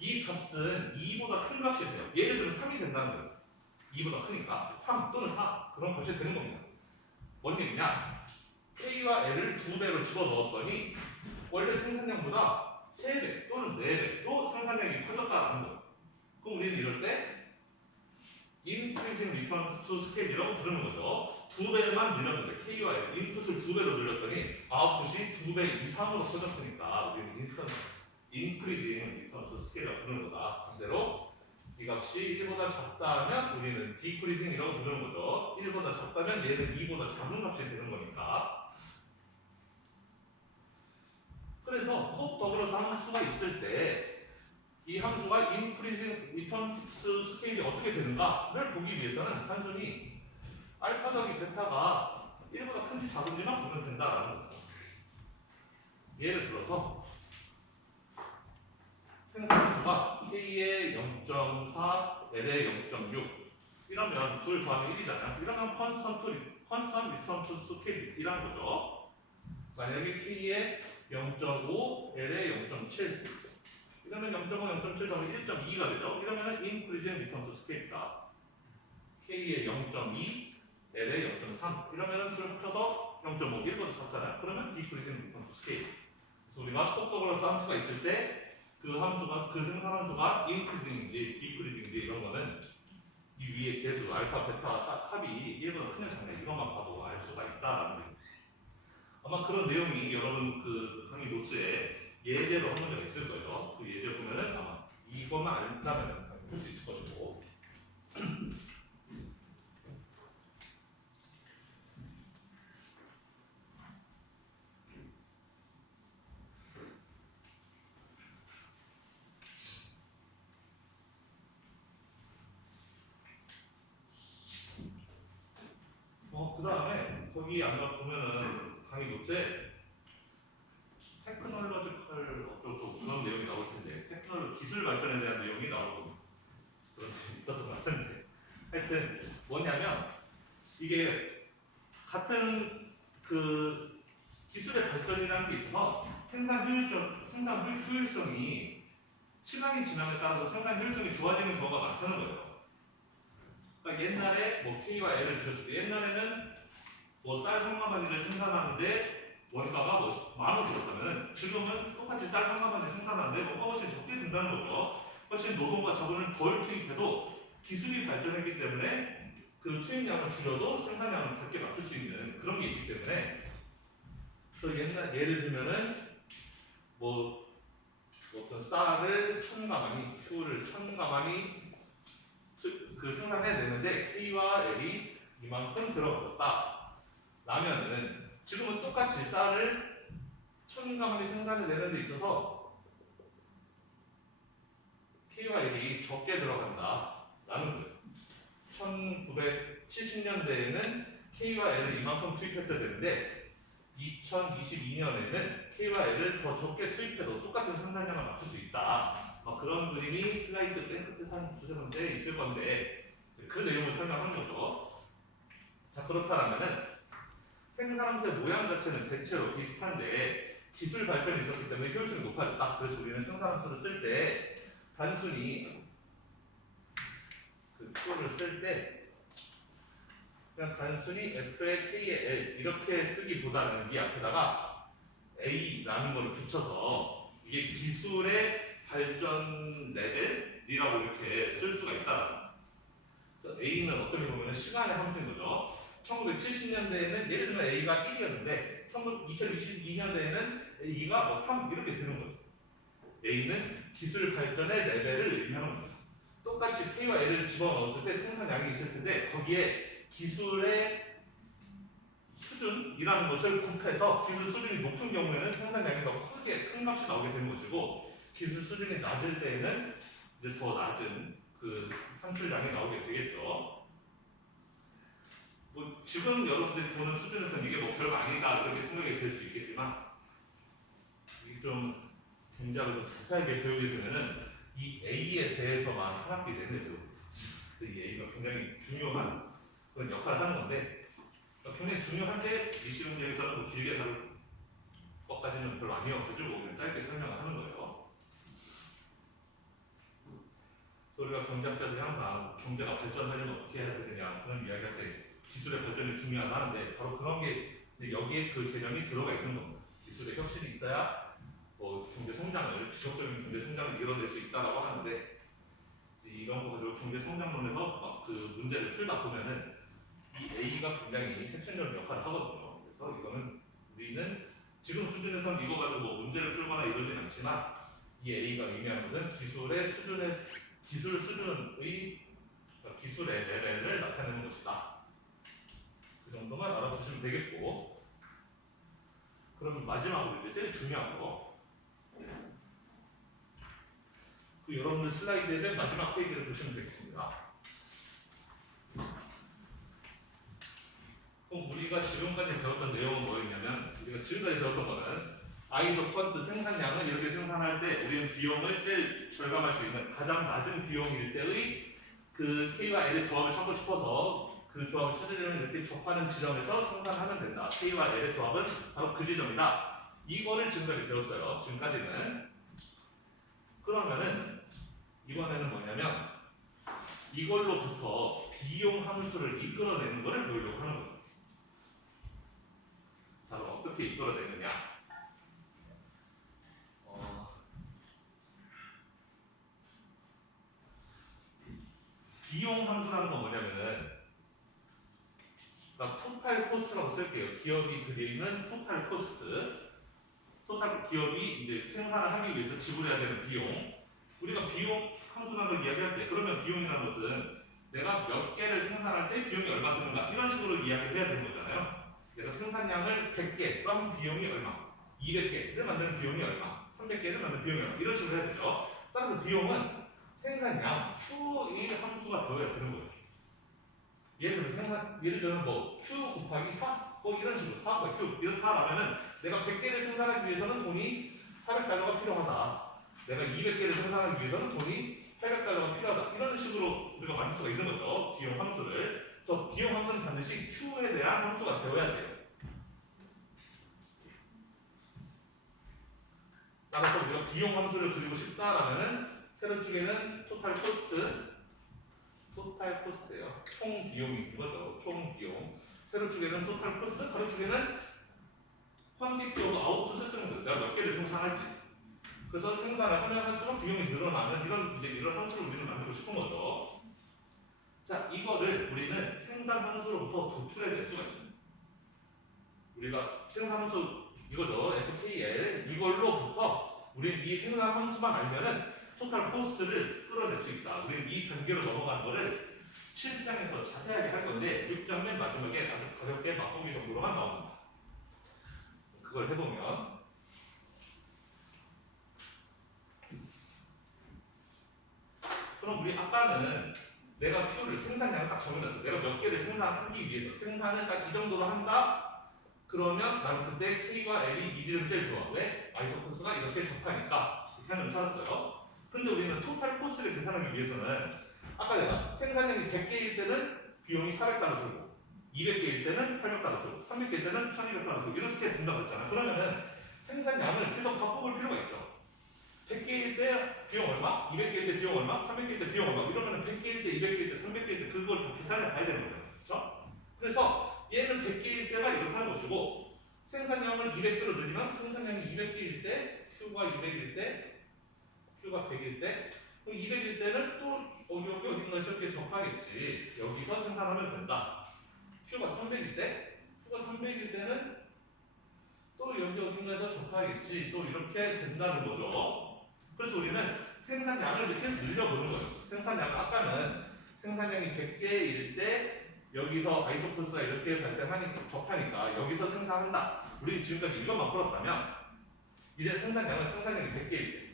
이 값은 2보다 큰 값이 돼요. 예를 들면 3이 된다는 거예요. 2보다 크니까 3 또는 4 그런 값이 되는 겁니다. 뭔 얘기냐? K와 L을 2배로 집어넣었더니 원래 생산량보다 3배 또는 4배로 생산량이 커졌다는 거예요. 그럼 우리는 이럴 때 Increasing Return to Scale이라고 부르는 거죠. 2배만 늘렸는데 K와 L 인풋을 2배로 늘렸더니 아웃풋이 2배 이상으로 커졌으니까 우리는 Increasing Return to Scale이라고 부르는 거다. 반대로 이 값이 1보다 작다면 우리는 Decreasing이라고 부르는 거죠. 1보다 작다면 얘는 2보다 작은 값이 되는 거니까. 그래서 콕 더불어서 함수가 있을 때 이 함수가 Increasing Return to Scale이 어떻게 되는가를 보기 위해서는 단순히 알파 더하기 베타가 1보다 큰지 작은지만 보면 된다라는 거죠. 예를 들어서 생산수가 K의 0.4, L의 0.6 이러면 둘 더하면 1이잖아요. 이러면 컨스턴트 리턴 투 스케일이라는 거죠. 만약에 K의 0.5, L의 0.7 이러면 0.5, 0.7 더하면 1.2가 되죠. 이러면 Increasing Return to Scale이다. K의 0.2, L의 0.3 이러면 둘 합쳐서 0.5, 1보다 작잖아요. 그러면 Decreasing Return to Scale. 그래서 우리가 톡톡으로서 함수가 있을 때 그 함수가 그 생산 함수가 increasing인지 decreasing인지 이런 거는 이 위에 계수 알파 베타 합이 1보다 크냐 작냐 이것만 봐도 알 수가 있다라는 거예요. 아마 그런 내용이 여러분 그 강의 노트에 예제로 한 문제가 있을 거예요. 그 예제 보면은 아마 이것만 안다면 풀 수 있을 것이고. 그 다음에 거기 아마 보면은 강의 노트에 테크놀로지컬 어쩌고 그런 내용이 나올 텐데 기술 발전에 대한 내용이 나오고 그런 내용이 있었던 것 같은데 하여튼 뭐냐면 이게 같은 그 기술의 발전이라는 게 있어서 생산 효율성이 시간이 지남에 따라서 생산 효율성이 좋아지는 경우가 많다는 거예요. 그러니까 옛날에 뭐 K와 L을 들었을 때 옛날에는 뭐 쌀 3만 마리를 생산하는데 원가가 뭐 10,000원 들었다면 지금은 똑같이 쌀 3만 마리 생산하는데 뭔가 훨씬 적게 든다는 거죠. 훨씬 노동과 자본을 덜 투입해도 기술이 발전했기 때문에 그 투입량을 줄여도 생산량을 같게 맞출 수 있는 그런 게 있기 때문에 그래서 옛날 예를 들면은 뭐 어떤 쌀을 1000가마니 효를 1000가마니 그 생산해내는데 K와 L이 이만큼 들어갔었다 라면은 지금은 똑같이 쌀을 1000g이 생산을 내는 데 있어서 K와 L이 적게 들어간다 라는 거예요. 1970년대에는 K와 L을 이만큼 투입했어야 되는데 2022년에는 K와 L을 더 적게 투입해도 똑같은 생산량을 맞출 수 있다. 그런 그림이 슬라이드 맨 끝에 한 두세 번째 있을 건데 그 내용을 설명하는 거죠. 자, 그렇다면은 생산함수의 모양 자체는 대체로 비슷한데 기술 발전이 있었기 때문에 효율성이 높아졌다. 그래서 우리는 생산함수를 쓸 때 단순히 그 표를 쓸 때 그냥 단순히 F의 K의 L 이렇게 쓰기보다는 이 앞에다가 A라는 걸 붙여서 이게 기술의 발전 레벨이라고 이렇게 쓸 수가 있다. 그래서 A는 어떻게 보면 시간의 함수인 거죠. 1970년대에는 예를 들면 A가 1이었는데 2022년대에는 A가 뭐 3 이렇게 되는 거죠. A는 기술 발전의 레벨을 의미하는 거죠. 똑같이 K와 L을 집어넣었을 때 생산량이 있을 텐데 거기에 기술의 수준이라는 것을 곱해서 기술 수준이 높은 경우에는 생산량이 더 크게 큰 값이 나오게 되는 것이고 기술 수준이 낮을 때에는 이제 더 낮은 그 산출량이 나오게 되겠죠. 뭐 지금 여러분들이 보는 수준에서는 이게 뭐 별거 아니다 그렇게 생각이 될 수 있겠지만 이게 좀 굉장히 좀 자세하게 배우게 되면은 이 A에 대해서만 한 학기 내내 배우고 이 A가 굉장히 중요한 그런 역할을 하는 건데 굉장히 중요한데 이 시험장에서는 뭐 길게 다룰 것까지는 별로 아니어가지고 그냥 짧게 설명을 하는 거예요. 그래서 우리가 경제학자들이 항상 경제가 발전하려면 어떻게 해야 되느냐 그런 이야기할 때 기술의 발전이 중요하다는데 바로 그런 게 여기에 그 개념이 들어가 있는 겁니다. 기술의 혁신이 있어야 뭐 경제 성장을 지속적인 경제 성장을 이뤄낼 수 있다라고 하는데 이런 거 가지고 경제 성장론에서 막 그 문제를 풀다 보면은 이 A가 굉장히 핵심적인 역할을 하거든요. 그래서 이거는 우리는 지금 수준에서는 이거 가지고 뭐 문제를 풀거나 이러진 않지만 이 A가 의미하는 것은 기술의 수준의 기술의 레벨을 나타내는 것이다. 그 정도만 알아두시면 되겠고 그럼 마지막으로 이제 제일 중요한 거 그 여러분들 슬라이드의 맨 마지막 페이지를 보시면 되겠습니다. 그럼 우리가 지금까지 배웠던 내용은 뭐였냐면 우리가 지금까지 배웠던 거는 아이소 퀀트 생산량을 이렇게 생산할 때 우리는 비용을 제일 절감할 수 있는 가장 낮은 비용일 때의 그 K와 L의 조합을 찾고 싶어서 그 조합을 찾으려면 이렇게 접하는 지점에서 생산하면 된다. K와 L의 조합은 바로 그 지점이다. 이거를 지금까지 배웠어요. 지금까지는. 그러면은 이번에는 뭐냐면 이걸로부터 비용 함수를 이끌어내는 것을 배우려고 하는 거예요. 자, 그럼 어떻게 이끌어내느냐? 비용 함수라는 건 뭐냐면은 그러니까 토탈 코스트라고 쓸게요. 기업이 들이는 토탈 코스트. 토탈 기업이 이제 생산을 하기 위해서 지불해야 되는 비용. 우리가 비용 함수라는 걸 이야기할 때 그러면 비용이라는 것은 내가 몇 개를 생산할 때 비용이 얼마 드는가 이런 식으로 이야기를 해야 되는 거잖아요. 내가 생산량을 100개 그럼 비용이 얼마, 200개를 만드는 비용이 얼마, 300개를 만드는 비용이 얼마 이런 식으로 해야 되죠. 따라서 비용은 생산량 Q의 함수가 되어야 되는 거예요. 예를 들면 뭐 Q 곱하기 4 뭐 이런 식으로 4 곱하기 Q 이렇다라면은 내가 100개를 생산하기 위해서는 돈이 400달러가 필요하다. 내가 200개를 생산하기 위해서는 돈이 800달러가 필요하다. 이런 식으로 우리가 만들 수가 있는 거죠. 비용 함수를. 그래서 비용 함수는 반드시 Q에 대한 함수가 되어야 돼요. 따라서 우리가 비용 함수를 그리고 싶다라면은 세로축에는 토탈 코스트예요. 총 비용이 이거죠. 총 비용. 세로축에는 토탈 코스트, 가로축에는 퀀티티 오브 아웃풋을 쓰는 거예요. 내가 몇 개를 생산할지. 그래서 생산을 하면 할수록 비용이 늘어나는 이런 함수를 우리는 만들고 싶은 거죠. 자, 이거를 우리는 생산 함수로부터 도출해낼 수가 있습니다. 우리가 생산 함수 이거죠. FKL 이걸로부터 우리는 이 생산 함수만 알면은 토탈 코스트를 끌어낼 수 있다. 우리는 이 단계로 넘어가는 거를 7장에서 자세하게 할 건데 6장 맨 마지막에 아주 가볍게 맛보기 정도로만 나옵니다. 그걸 해보면 그럼 우리 아까는 내가 Q를 생산량을 딱 정해놨어. 내가 몇 개를 생산하기 위해서 생산을 딱 이 정도로 한다. 그러면 나는 그때 K와 L이 이 지점 제일 좋아. 왜? 아이소코스가 이렇게 접하니까 이렇게 하는 찾았어요. 근데 우리는 토탈 코스를 계산하기 위해서는 아까 내가 생산량이 100개일 때는 비용이 400달러 들고 200개일 때는 800달러 들고 300개일 때는 1200달러 들고 이렇게 된다고 했잖아. 그러면은 생산량을 계속 바꿔볼 필요가 있죠. 100개일 때 비용 얼마? 200개일 때 비용 얼마? 300개일 때 비용 얼마? 이러면은 100개일 때, 200개일 때, 300개일 때 그걸 다 계산해 봐야 되는 거잖아요. 그렇죠? 그래서 얘는 100개일 때가 이렇게 하는 것이고 생산량을 200개로 늘리면 생산량이 200개일 때 Q가 200일 때 Q가 100일 때 그럼 200일 때는 또 여기 어딘가에서 이렇게 접하겠지. 여기서 생산하면 된다. Q가 300일 때 Q가 300일 때는 또 여기 어딘가에서 접하겠지. 또 이렇게 된다는 거죠. 그래서 우리는 생산량을 이렇게 늘려보는 거예요. 생산량 아까는 생산량이 100개일 때 여기서 아이소콜스가 이렇게 발생하니까 접하니까 여기서 생산한다. 우리 지금까지 이것만 풀었다면 이제 생산량이 100개일 때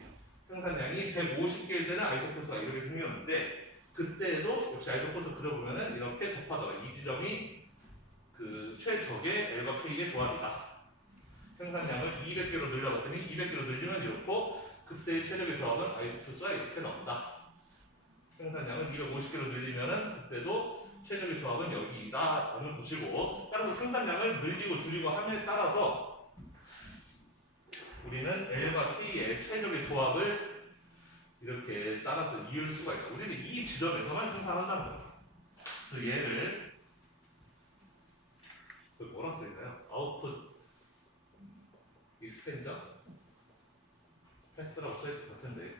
생산량이 150개일 때는 아이소콜스가 이렇게 생겼는데 그때도 역시 아이소콜스 그려보면은 이렇게 접하더라. 이 지점이 그 최적의 L과 K의 조합이다. 생산량을 200개로 늘려갔더니 200개로 늘리면 이렇고 그때의 최적의 조합은 아이소코스가 이렇게 나온다. 생산량을 250개로 늘리면은 그때도 최적의 조합은 여기다라는 것이고 따라서 생산량을 늘리고 줄이고 함에 따라서 우리는 L과 K의 최적의 조합을 이렇게 따라서 이을 수가 있다. 우리는 이 지점에서만 생산한다는 거예요. 그래서 얘를 그 뭐라 써있나요? 아웃풋 익스펜전 테스트라고 써있을 것 같은데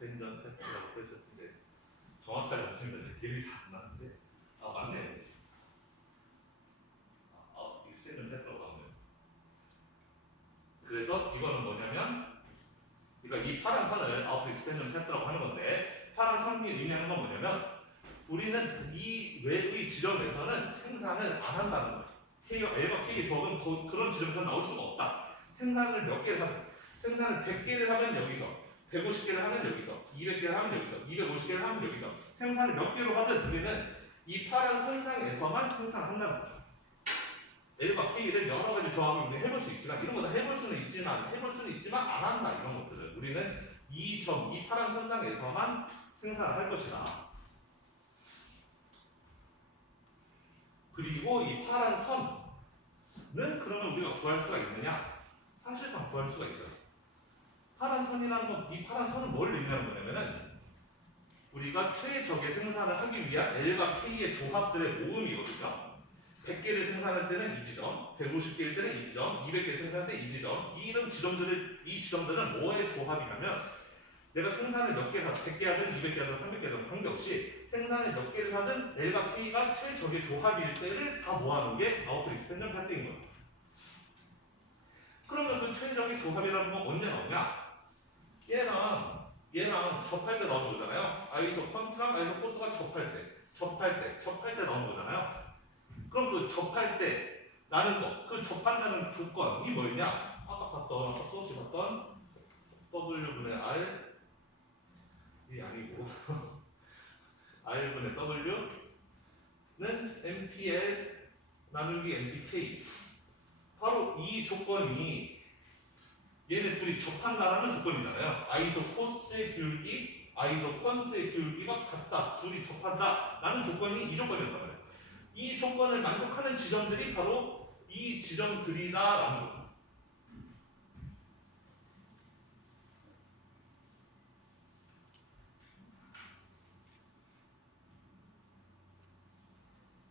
익스펜전 테스트라고 써있을 텐데 정확하지 않습니다. 기억이 잘 안 나는데 아 맞네요. 익스펜전 테스트라고 나오네요. 그래서 이거는 뭐냐면 그러니까 이 파란 선을 아웃풋 익스펜전 테스트라고 하는 건데 파란 선이 의미하는 건 뭐냐면 우리는 이 외의 지점에서는 생산을 안 한다는 거예요. L과 K의 조합은 그런 지점에서 나올 수가 없다. 생산을 몇 개를 하든 생산을 100개를 하면 여기서 150개를 하면 여기서 200개를 하면 여기서 250개를 하면 여기서 생산을 몇 개로 하든 우리는 이 파란 선상에서만 생산한다는 거죠. L과 K를 여러 가지 조합을 해볼 수 있지만 이런 거 다 해볼 수는 있지만 안 한다 이런 것들을 우리는 이 파란 선상에서만 생산을 할 것이다. 그리고 이 파란 선은 그러면 우리가 구할 수가 있느냐? 사실상 구할 수가 있어요. 파란 선이라는 건, 이 파란 선은 뭘 의미하는 거냐면은 우리가 최적의 생산을 하기 위한 L과 K의 조합들의 모음이거든요. 100개를 생산할 때는 이 지점, 150개일 때는 이 지점, 200개 생산할 때 이 지점. 이 지점들은 뭐의 조합이냐면 내가 생산을 몇 개 하든 100개 하든 200개 하든 300개 하든 관계없이 생산을 몇 개를 하든 L과 K가 최적의 조합일 때를 다 모아놓은 게 아웃풋 익스펜전 패스인 거예요. 그러면 그 최적의 조합이라는 건 언제 나오냐? 얘랑 접할 때 나오는 거잖아요. 아이소컨트랑 아이소코스가 접할 때 나오는 거잖아요. 그럼 그 접할 때 라는 거, 그 접한다는 조건이 뭐였냐? 아까 수없이 봤던 W분의 R 이 아니고 R분의 W는 MPL 나누기 MPK 바로 이 조건이 얘네 둘이 접한다라는 조건이잖아요. 아이소코스의 기울기, 아이소컨트의 기울기가 같다. 둘이 접한다라는 조건이 이 조건이었단 말이에요. 이 조건을 만족하는 지점들이 바로 이 지점들이다라는 거죠.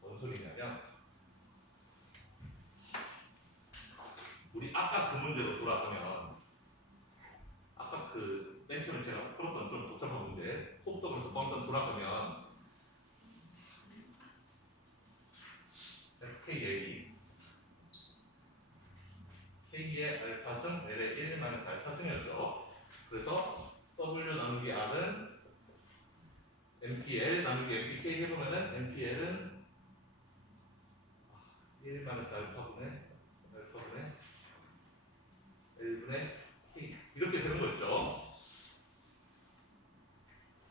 뭔 소리냐면 우리 아까 그 문제로 돌아가면 아까 그 맨 처음에 제가 풀었던 좀 복잡한 문제 호흡도면서 뻥던 돌아가면 FKA K의 알파승 L의 1 마이너스 알파승이었죠. 그래서 W 나누기 R은 MPL 나누기 MPK 해보면은 MPL은 1 마이너스 알파분의 L분의 K 이렇게 되는 거 있죠.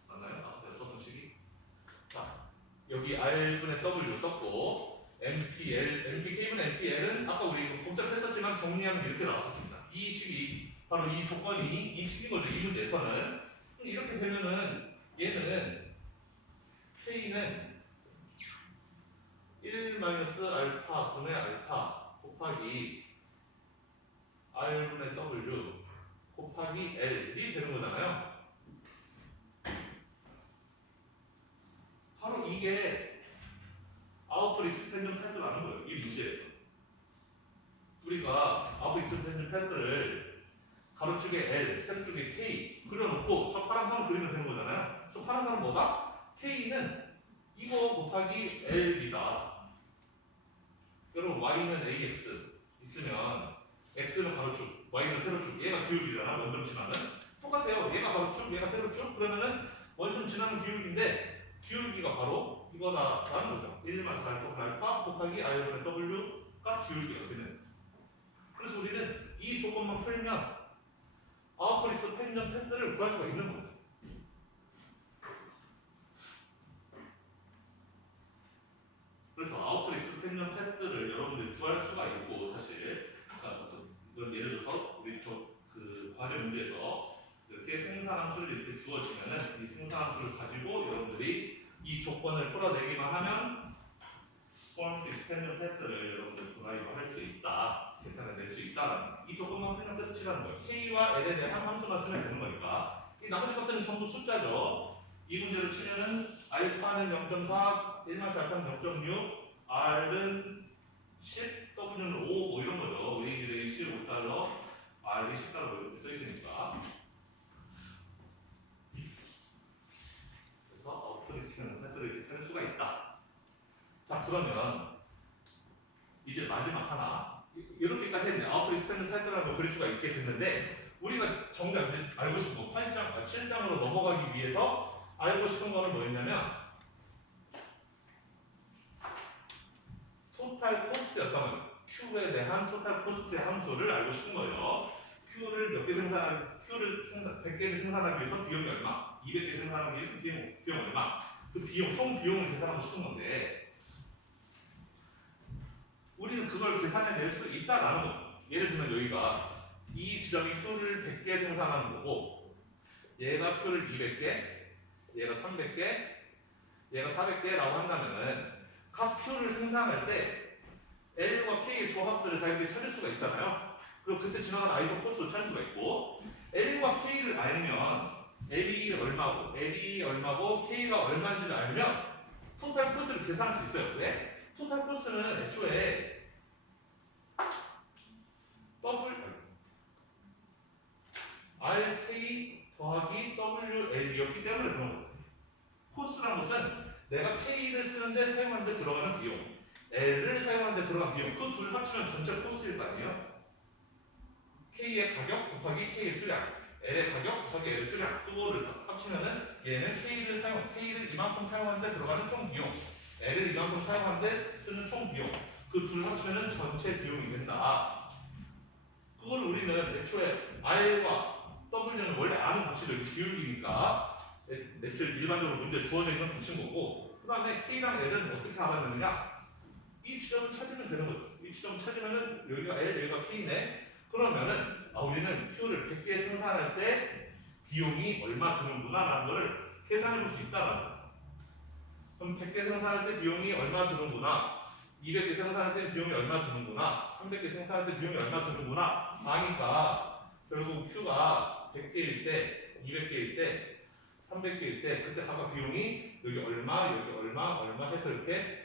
맞나요? 아, 제가 썼던 식이. 자, 여기 R분의 W 썼고 MPK분의 MPL은 아까 우리 복잡했었지만 정리하면 이렇게 나왔었습니다. 이 식이 바로 이 조건이 이 식인 거죠. 이 문제에서는 이렇게 되면은 얘는 K는 1 마이너스 알파 분의 알파 곱하기 R분의 W 곱하기 L이 되는 거잖아요. 바로 이게 아웃풋 익스펜전 패드라는 거예요. 이 문제에서. 우리가 아웃풋 익스펜전 패드를 가로축에 L, 세로축에 K 그려놓고 저 파란 선을 그리면 되는 거잖아요. 저 파란 선은 뭐다? K는 이거 곱하기 L이다. 여러분 Y는 AX 있으면 X는 가로축, Y는 세로축, 얘가 기울기잖아. 원점 지나는 똑같아요. 얘가 가로축, 얘가 세로축 그러면은 원점 지나는 기울기인데 기울기가 바로 이거다라는 거죠. 1 마이너스 알파 곱하기 R분의 W가 기울기가 되는. 그래서 우리는 이 조건만 풀면 아웃풋 익스펜전 패드를 구할 수가 있는 거예요. 그래서 아웃풋 익스펜전 패드를 여러분들이 구할 수가 있고 사실 그러니까 이걸 예를 들어서 우리 그 과제 문제에서 이렇게 생산함수를 이렇게 주어지면은 이 생산함수를 가지고 여러분들이 이 조건을 풀어내기만 하면 포인트 익스펜전 패드를 여러분들 드라이브 할 수 있다, 계산을 낼 수 있다라는 이 조건만 풀면 끝이라는 거예요. K와 L에 대한 함수만 쓰면 되는 거니까 이 나머지 것들은 전부 숫자죠. 이 문제로 치면은 알파는 0.4, 1 마이너스 알파는 0.6, R은 10, W는 5, 뭐 이런 거죠. 웨이지 레이 15달러, R이 10달러 이렇게 써 있으니까. 그래서 아웃풋 패드를 이렇게 찾을 수가 있다. 자, 그러면 이제 마지막 하나. 이렇게까지 했는데 아웃풋 익스펜전 패드라는 걸 그릴 수가 있게 됐는데 우리가 정작 알고 싶은 거 8장, 7장으로 넘어가기 위해서 알고 싶은 거는 뭐였냐면 토탈 코스트였던 거예요. Q에 대한 토탈 코스트의 함수를 알고 싶은 거예요. Q를 몇 개 Q를 100개를 생산하기 위해서 비용이 얼마, 200개 생산하기 위해서 비용 얼마, 그 비용, 총 비용을 계산하고 싶은 건데 우리는 그걸 계산해낼 수 있다라는 거예요. 예를 들면 여기가 이 지점이 Q를 100개 생산하는 거고 얘가 Q를 200개, 얘가 300개, 얘가 400개라고 한다면은 각 Q를 생산할 때 L과 K의 조합들을 다 이렇게 찾을 수가 있잖아요. 그리고 그때 지나가는 아이소 코스도 찾을 수가 있고 L과 K를 알면 L이 얼마고 K가 얼마인지를 알면 토탈 코스를 계산할 수 있어요. 왜? 토탈 코스는 애초에 RK 더하기 WL이었기 때문에 그런 거예요. 코스란 것은 내가 K를 쓰는데 사용하는데 들어가는 비용, L을 사용하는데 들어가는 비용, 그 둘 합치면 전체 코스일 거 아니에요? K의 가격 곱하기 K의 수량, L의 가격 곱하기 L의 수량, 그거를 합치면은 얘는 K를 이만큼 사용하는데 들어가는 총 비용, L을 이만큼 사용하는데 쓰는 총 비용, 그 둘 합치면은 전체 비용이 된다. 그걸 우리는 애초에 R과 W는 원래 아는 값이죠. 기울기니까 애초에 일반적으로 문제 주어져 있는 값인 거고 그 다음에 K랑 L은 어떻게 알았느냐? 이 지점을 찾으면 되는 거죠. 이 지점 찾으면은 여기가 L, 여기가 K네. 그러면은 우리는 Q를 100개 생산할 때 비용이 얼마 드는구나 라는 거를 계산해 볼 수 있다라는 거예요. 그럼 100개 생산할 때 비용이 얼마 드는구나, 200개 생산할 때 비용이 얼마 드는구나, 300개 생산할 때 비용이 얼마 드는구나 하니까 결국 Q가 100개일 때, 200개일 때, 300개일 때 그때 각각 비용이 여기 얼마 해서 이렇게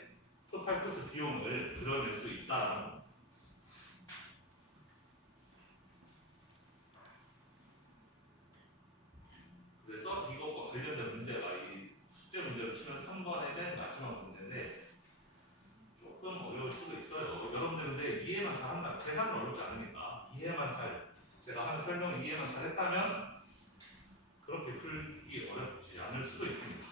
토탈 코스 비용을 그려낼 수 있다라는 거예요. 그래서 이것과 관련된 문제가 이 숙제 문제로 치면 3번의 맨 마지막 문제인데 조금 어려울 수도 있어요. 여러분들 근데 이해만 잘한다. 계산은 어렵지 않으니까 이해만 잘, 제가 하는 설명을 이해만 잘했다면 그렇게 풀기 어렵지 않을 수도 있습니다.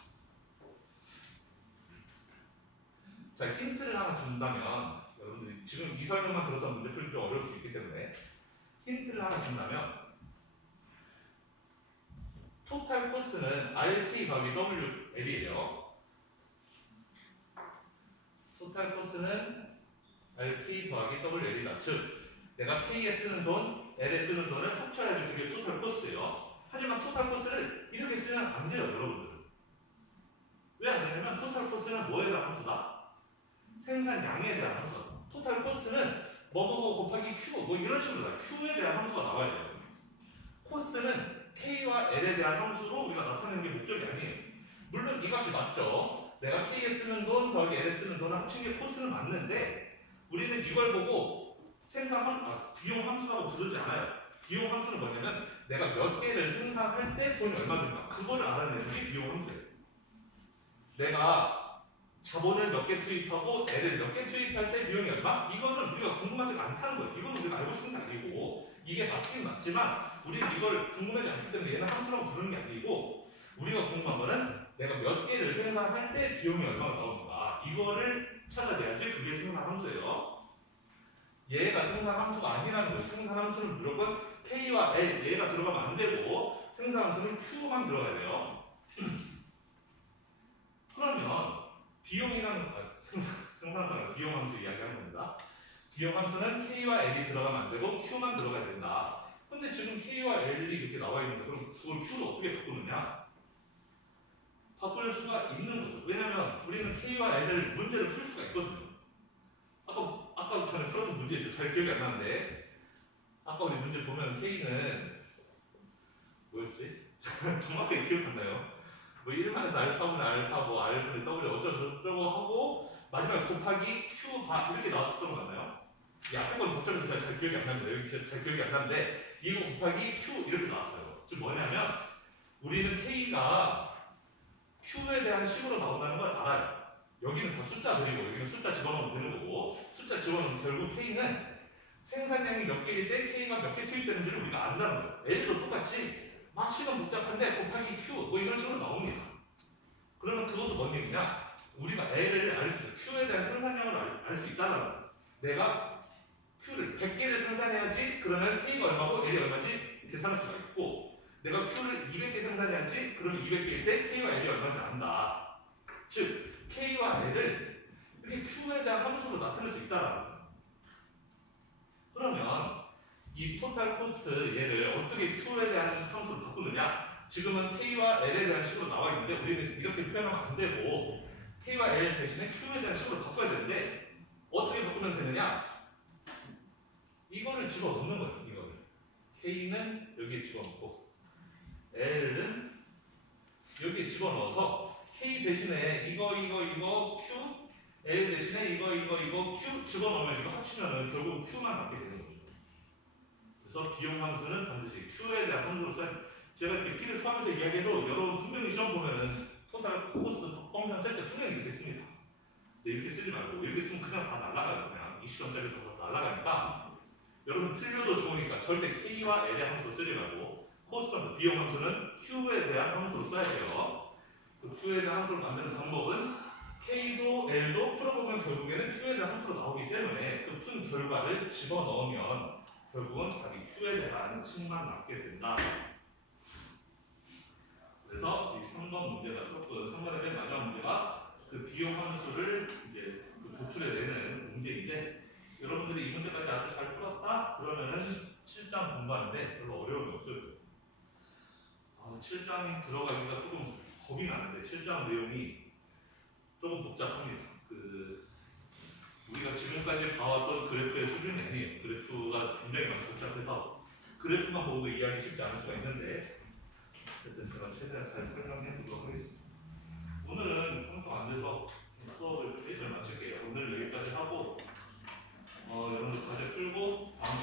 자, 힌트를 하나 준다면 여러분들이 지금 이 설명만 들어서 문제 풀기 좀 어려울 수 있기 때문에 힌트를 하나 준다면 토탈 코스는 RT 더하기 WL이에요. 토탈 코스는 RT 더하기 WL이다. 즉 내가 K에 쓰는 돈, L에 쓰는 돈을 합쳐야지 그게 토탈 코스예요. 하지만 토탈 코스를 이렇게 쓰면 안 돼요, 여러분들. 왜 안 되냐면 토탈 코스는 뭐에 대한 함수다? 생산량에 대한 함수다. 토탈 코스는 뭐뭐뭐 곱하기 Q 뭐 이런 식으로 다 Q에 대한 함수가 나와야 돼요. 코스는 K와 L에 대한 함수로 우리가 나타내는 게 목적이 아니에요. 물론 이 값이 맞죠. 내가 K에 쓰는 돈 더하기 L에 쓰는 돈을 합친 게 코스는 맞는데 우리는 이걸 보고 비용 함수라고 부르지 않아요. 비용 함수는 뭐냐면 내가 몇 개를 생산할 때 돈이 얼마 든가 그거를 알아내는 게 비용 함수예요. 내가 자본을 몇 개 투입하고 L을 몇 개 투입할 때 비용이 얼마? 이거는 우리가 궁금하지가 않다는 거예요. 이거는 우리가 알고 싶은 게 아니고 이게 맞긴 맞지만 우리는 이걸 궁금하지 않기 때문에 얘는 함수라고 부르는 게 아니고 우리가 궁금한 거는 내가 몇 개를 생산할 때 비용이 얼마가 나오는가 이거를 찾아내야지 그게 생산 함수예요. 얘가 생산 함수가 아니라는 거예요. 생산 함수는 무조건 K와 L 얘가 들어가면 안 되고 생산 함수는 Q만 들어가야 돼요. 그러면 비용이라는 생산성을 비용 함수 이야기하는 겁니다. 비용 함수는 K와 L이 들어가면 안 되고 Q만 들어가야 된다. 근데 지금 K와 L이 이렇게 나와 있는데 그럼 그걸 Q로 어떻게 바꾸느냐? 바꿀 수가 있는 거죠. 왜냐면 우리는 K와 L을 문제를 풀 수가 있거든요. 아까 전에 풀었던 문제 있죠. 잘 기억이 안 나는데 아까 우리 문제 보면 K는 뭐였지? 정확하게 기억 안 나요. 뭐 1만에서 알파분의 알파 뭐 R분의 W 어쩌고 하고 마지막에 곱하기 Q 바 이렇게 나왔었던 거 맞나요? 이 앞에 건 복잡해서 잘 기억이 안 나는데 여기 잘 기억이 안 나는데 이거 곱하기 Q 이렇게 나왔어요. 즉 뭐냐면 우리는 K가 Q에 대한 식으로 나온다는 걸 알아요. 여기는 다 숫자들이고 여기는 숫자 집어넣으면 되는 거고 숫자 집어넣으면 결국 K는 생산량이 몇 개일 때 K가 몇 개 투입되는지를 우리가 안다는 거예요. L도 똑같이 막 시간 복잡한데 곱하기 Q 뭐 이런 식으로 나옵니다. 그러면 그것도 뭔 얘기냐? 우리가 L을 알 수, Q에 대한 생산량을 알 수 있다는 거예요. 내가 Q를 100개를 생산해야지 그러면 K가 얼마고 L이 얼마인지 계산할 수가 있고 내가 Q를 200개 생산해야지 그러면 200개일 때 K와 L이 얼마인지 안다. 즉 K와 L을 이렇게 Q에 대한 함수로 나타낼 수 있다는 거예요. 그러면 이 토탈 코스트 얘를 어떻게 Q에 대한 함수로 바꾸느냐? 지금은 K와 L에 대한 식으로 나와 있는데 우리는 이렇게 표현하면 안 되고 K와 L 대신에 Q에 대한 식으로 바꿔야 되는데 어떻게 바꾸면 되느냐? 이거를 집어넣는 거예요. 이거를 K는 여기에 집어넣고 L은 여기에 집어넣어서 K 대신에 이거 Q L 대신에 이거 Q 집어넣으면 이거 합치면은 결국 Q만 남게 되는 거죠. 그래서 비용 함수는 반드시 Q에 대한 함수로 써야 제가 이렇게 P를 포함해서 이야기해도 여러분 분명히 시험 보면은 토탈 코스 펑션 쓸 때 분명히 이렇게 씁니다. 근데 이렇게 쓰지 말고 이렇게 쓰면 그냥 다 날아가요. 그냥 20점짜리 더 날아가니까 여러분 틀려도 좋으니까 절대 K와 L의 함수로 쓰지 말고 코스 함수, 비용 함수는 Q에 대한 함수로 써야 돼요. 그 Q에 대한 함수를 만드는 방법은 K도 L도 풀어보면 결국에는 Q에 대한 함수로 나오기 때문에 그 푼 결과를 집어넣으면 결국은 자기 Q에 대한 식만 남게 된다. 그래서 이 3번 문제가 조금 3번의 맨 마지막 문제가 그 비용 함수를 이제 그 도출해내는 문제인데 여러분들이 이 문제까지 아주 잘 풀었다? 그러면은 7장 공부하는데 별로 어려움이 없어요. 7장이 들어가기가 조금 겁이 나는데 7장 내용이 조금 복잡합니다. 우리가 지금까지 봐왔던 그래프의 수준이 아니에요. 그래프가 굉장히 많이 복잡해서 그래프만 보고 이해하기 쉽지 않을 수가 있는데 어쨌든 제가 최대한 잘 설명해 보도록 하겠습니다. 오늘은 평소 안 돼서 수업을 일찍 마칠게요. 오늘 여기까지 하고 여러분들 과제 풀고 다음